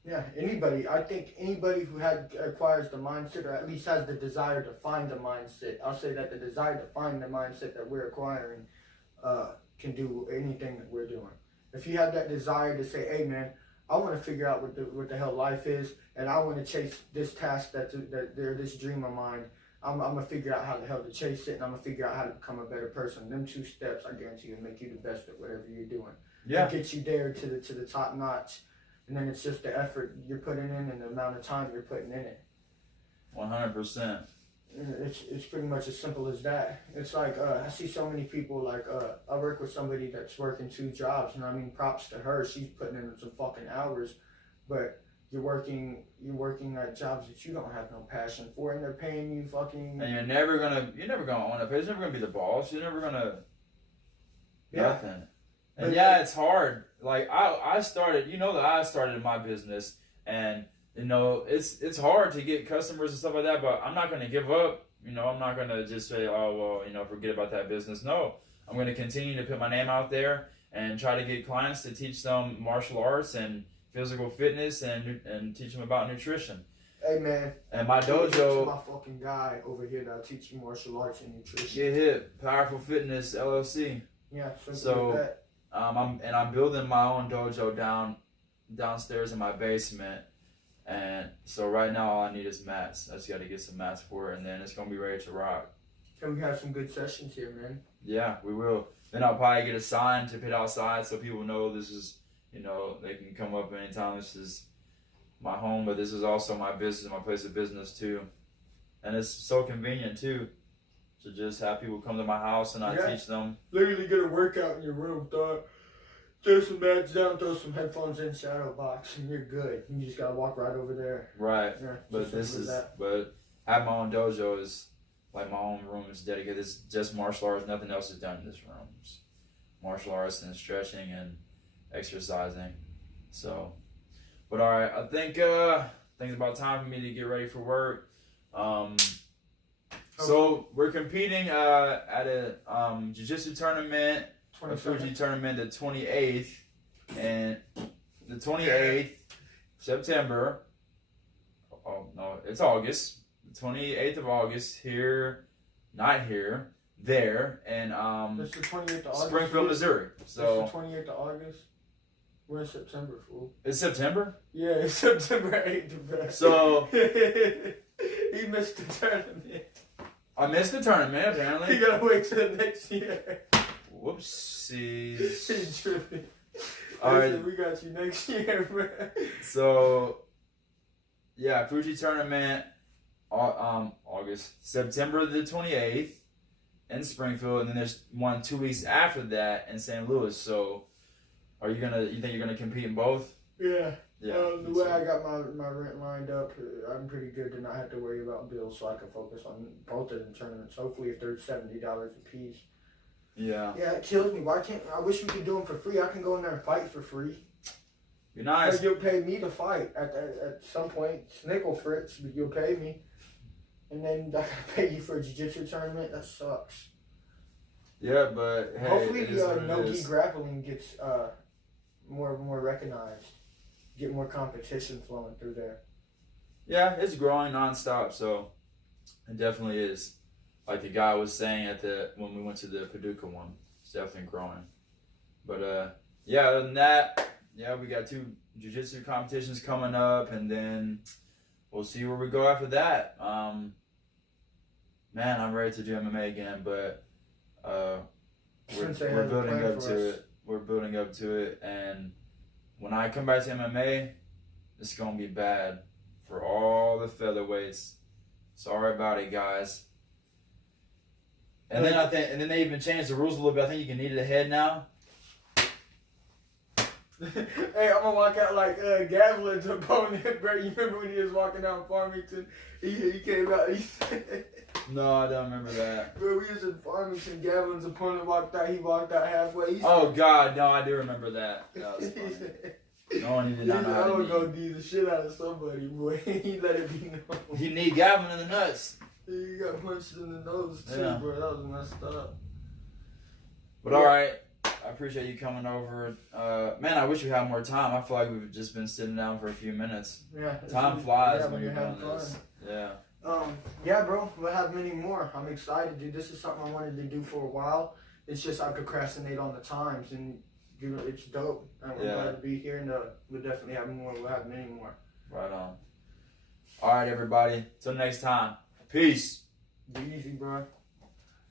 Yeah, I think anybody who acquires the mindset, or at least has the desire to find the mindset, I'll say that the desire to find the mindset that we're acquiring can do anything that we're doing. If you have that desire to say, hey man, I want to figure out what the hell life is, and I want to chase this task this dream of mine, I'm going to figure out how the hell to chase it, and I'm going to figure out how to become a better person. Them 2 steps, I guarantee you, will make you the best at whatever you're doing. Yeah. It gets you there to the top notch. And then it's just the effort you're putting in and the amount of time you're putting in it. 100%. It's pretty much as simple as that. It's like I see so many people, like I work with somebody that's working 2 jobs, and I mean, props to her. She's putting in some fucking hours, but you're working at jobs that you don't have no passion for, and they're paying you fucking. And you're never gonna own it. You're never gonna be the boss. You're never gonna nothing. And yeah, it's hard. Like I started, I started my business, and it's hard to get customers and stuff like that, but I'm not gonna give up. I'm not gonna just say, oh well, forget about that business. No, I'm gonna continue to put my name out there and try to get clients to teach them martial arts and physical fitness and teach them about nutrition. Hey man. And my dojo, my fucking guy over here that'll teach you martial arts and nutrition. Get hit, Powerful Fitness LLC. Yeah, so like that. I'm building my own dojo downstairs in my basement, and so right now all I need is mats. I just got to get some mats for it, and then it's gonna be ready to rock. Can we have some good sessions here, man? Yeah, we will. Then I'll probably get a sign to put outside so people know this is, they can come up anytime. This is my home, but this is also my business, my place of business too, and it's so convenient too. To just have people come to my house and I teach them. Literally get a workout in your room, dog. Throw some mats down, throw some headphones in, shadow box, and you're good. You just gotta walk right over there. Right. Yeah, but have my own dojo is like my own room is dedicated. It's just martial arts. Nothing else is done in this room. It's martial arts and stretching and exercising. So, but all right, I think it's about time for me to get ready for work. So we're competing at a jiu-jitsu tournament, a Fuji tournament, the 28th, and the 28th September. Oh no, it's August. The 28th of August here, not here, there, and That's the 28th of August. Springfield, Missouri. So it's the 28th of August. We're in September, fool. It's September? Yeah, it's September 8th, bro. So he missed the tournament. I missed the tournament, apparently. You gotta wait till next year. Whoopsies. He tripping. Alright. We got you next year, bro. So, yeah, Fuji tournament, September the 28th in Springfield, and then there's one 2 weeks after that in St. Louis. So, you think you're gonna compete in both? Yeah. Yeah. The way I got my rent lined up, I'm pretty good to not have to worry about bills, so I can focus on both of them tournaments. Hopefully, if they're $70 a piece. Yeah. Yeah, it kills me. I wish we could do them for free. I can go in there and fight for free. Be nice. Or you'll pay me to fight at some point. It's nickel fritz, but you'll pay me. And then I gotta pay you for a jiu-jitsu tournament. That sucks. Yeah, but hey, hopefully the no-gi grappling gets more recognized. Get more competition flowing through there. Yeah, it's growing nonstop, so it definitely is. Like the guy was saying when we went to the Paducah one, it's definitely growing. But yeah, other than that, yeah, we got 2 jiu-jitsu competitions coming up, and then we'll see where we go after that. Man, I'm ready to do MMA again, but we're building up to it. We're building up to it, and when I come back to MMA, it's gonna be bad for all the featherweights. Sorry about it, guys. And then they even changed the rules a little bit. I think you can knee to the head now. Hey, I'm gonna walk out like Gavlin's opponent, bro. You remember when he was walking out in Farmington? He came out. He said, no, I don't remember that. Bro, we was in Farmington. Gavlin's opponent walked out. He walked out halfway. Oh God, no, I do remember that. That was funny. No, he did not know how to I would go knee the shit out of somebody, boy. He let it be known. He kneed Gavin in the nuts. He got punched in the nose too, Yeah. bro. That was messed up. But all right, I appreciate you coming over. Man, I wish we had more time. I feel like we've just been sitting down for a few minutes. Yeah. Time flies when you're you're doing this. Yeah. Yeah, bro. We'll have many more. I'm excited, dude. This is something I wanted to do for a while. It's just I procrastinate on the times, and dude, it's dope. And we're glad to be here, and we'll definitely have more. We'll have many more. Right on. All right, everybody. Till next time. Peace. Be easy, bro.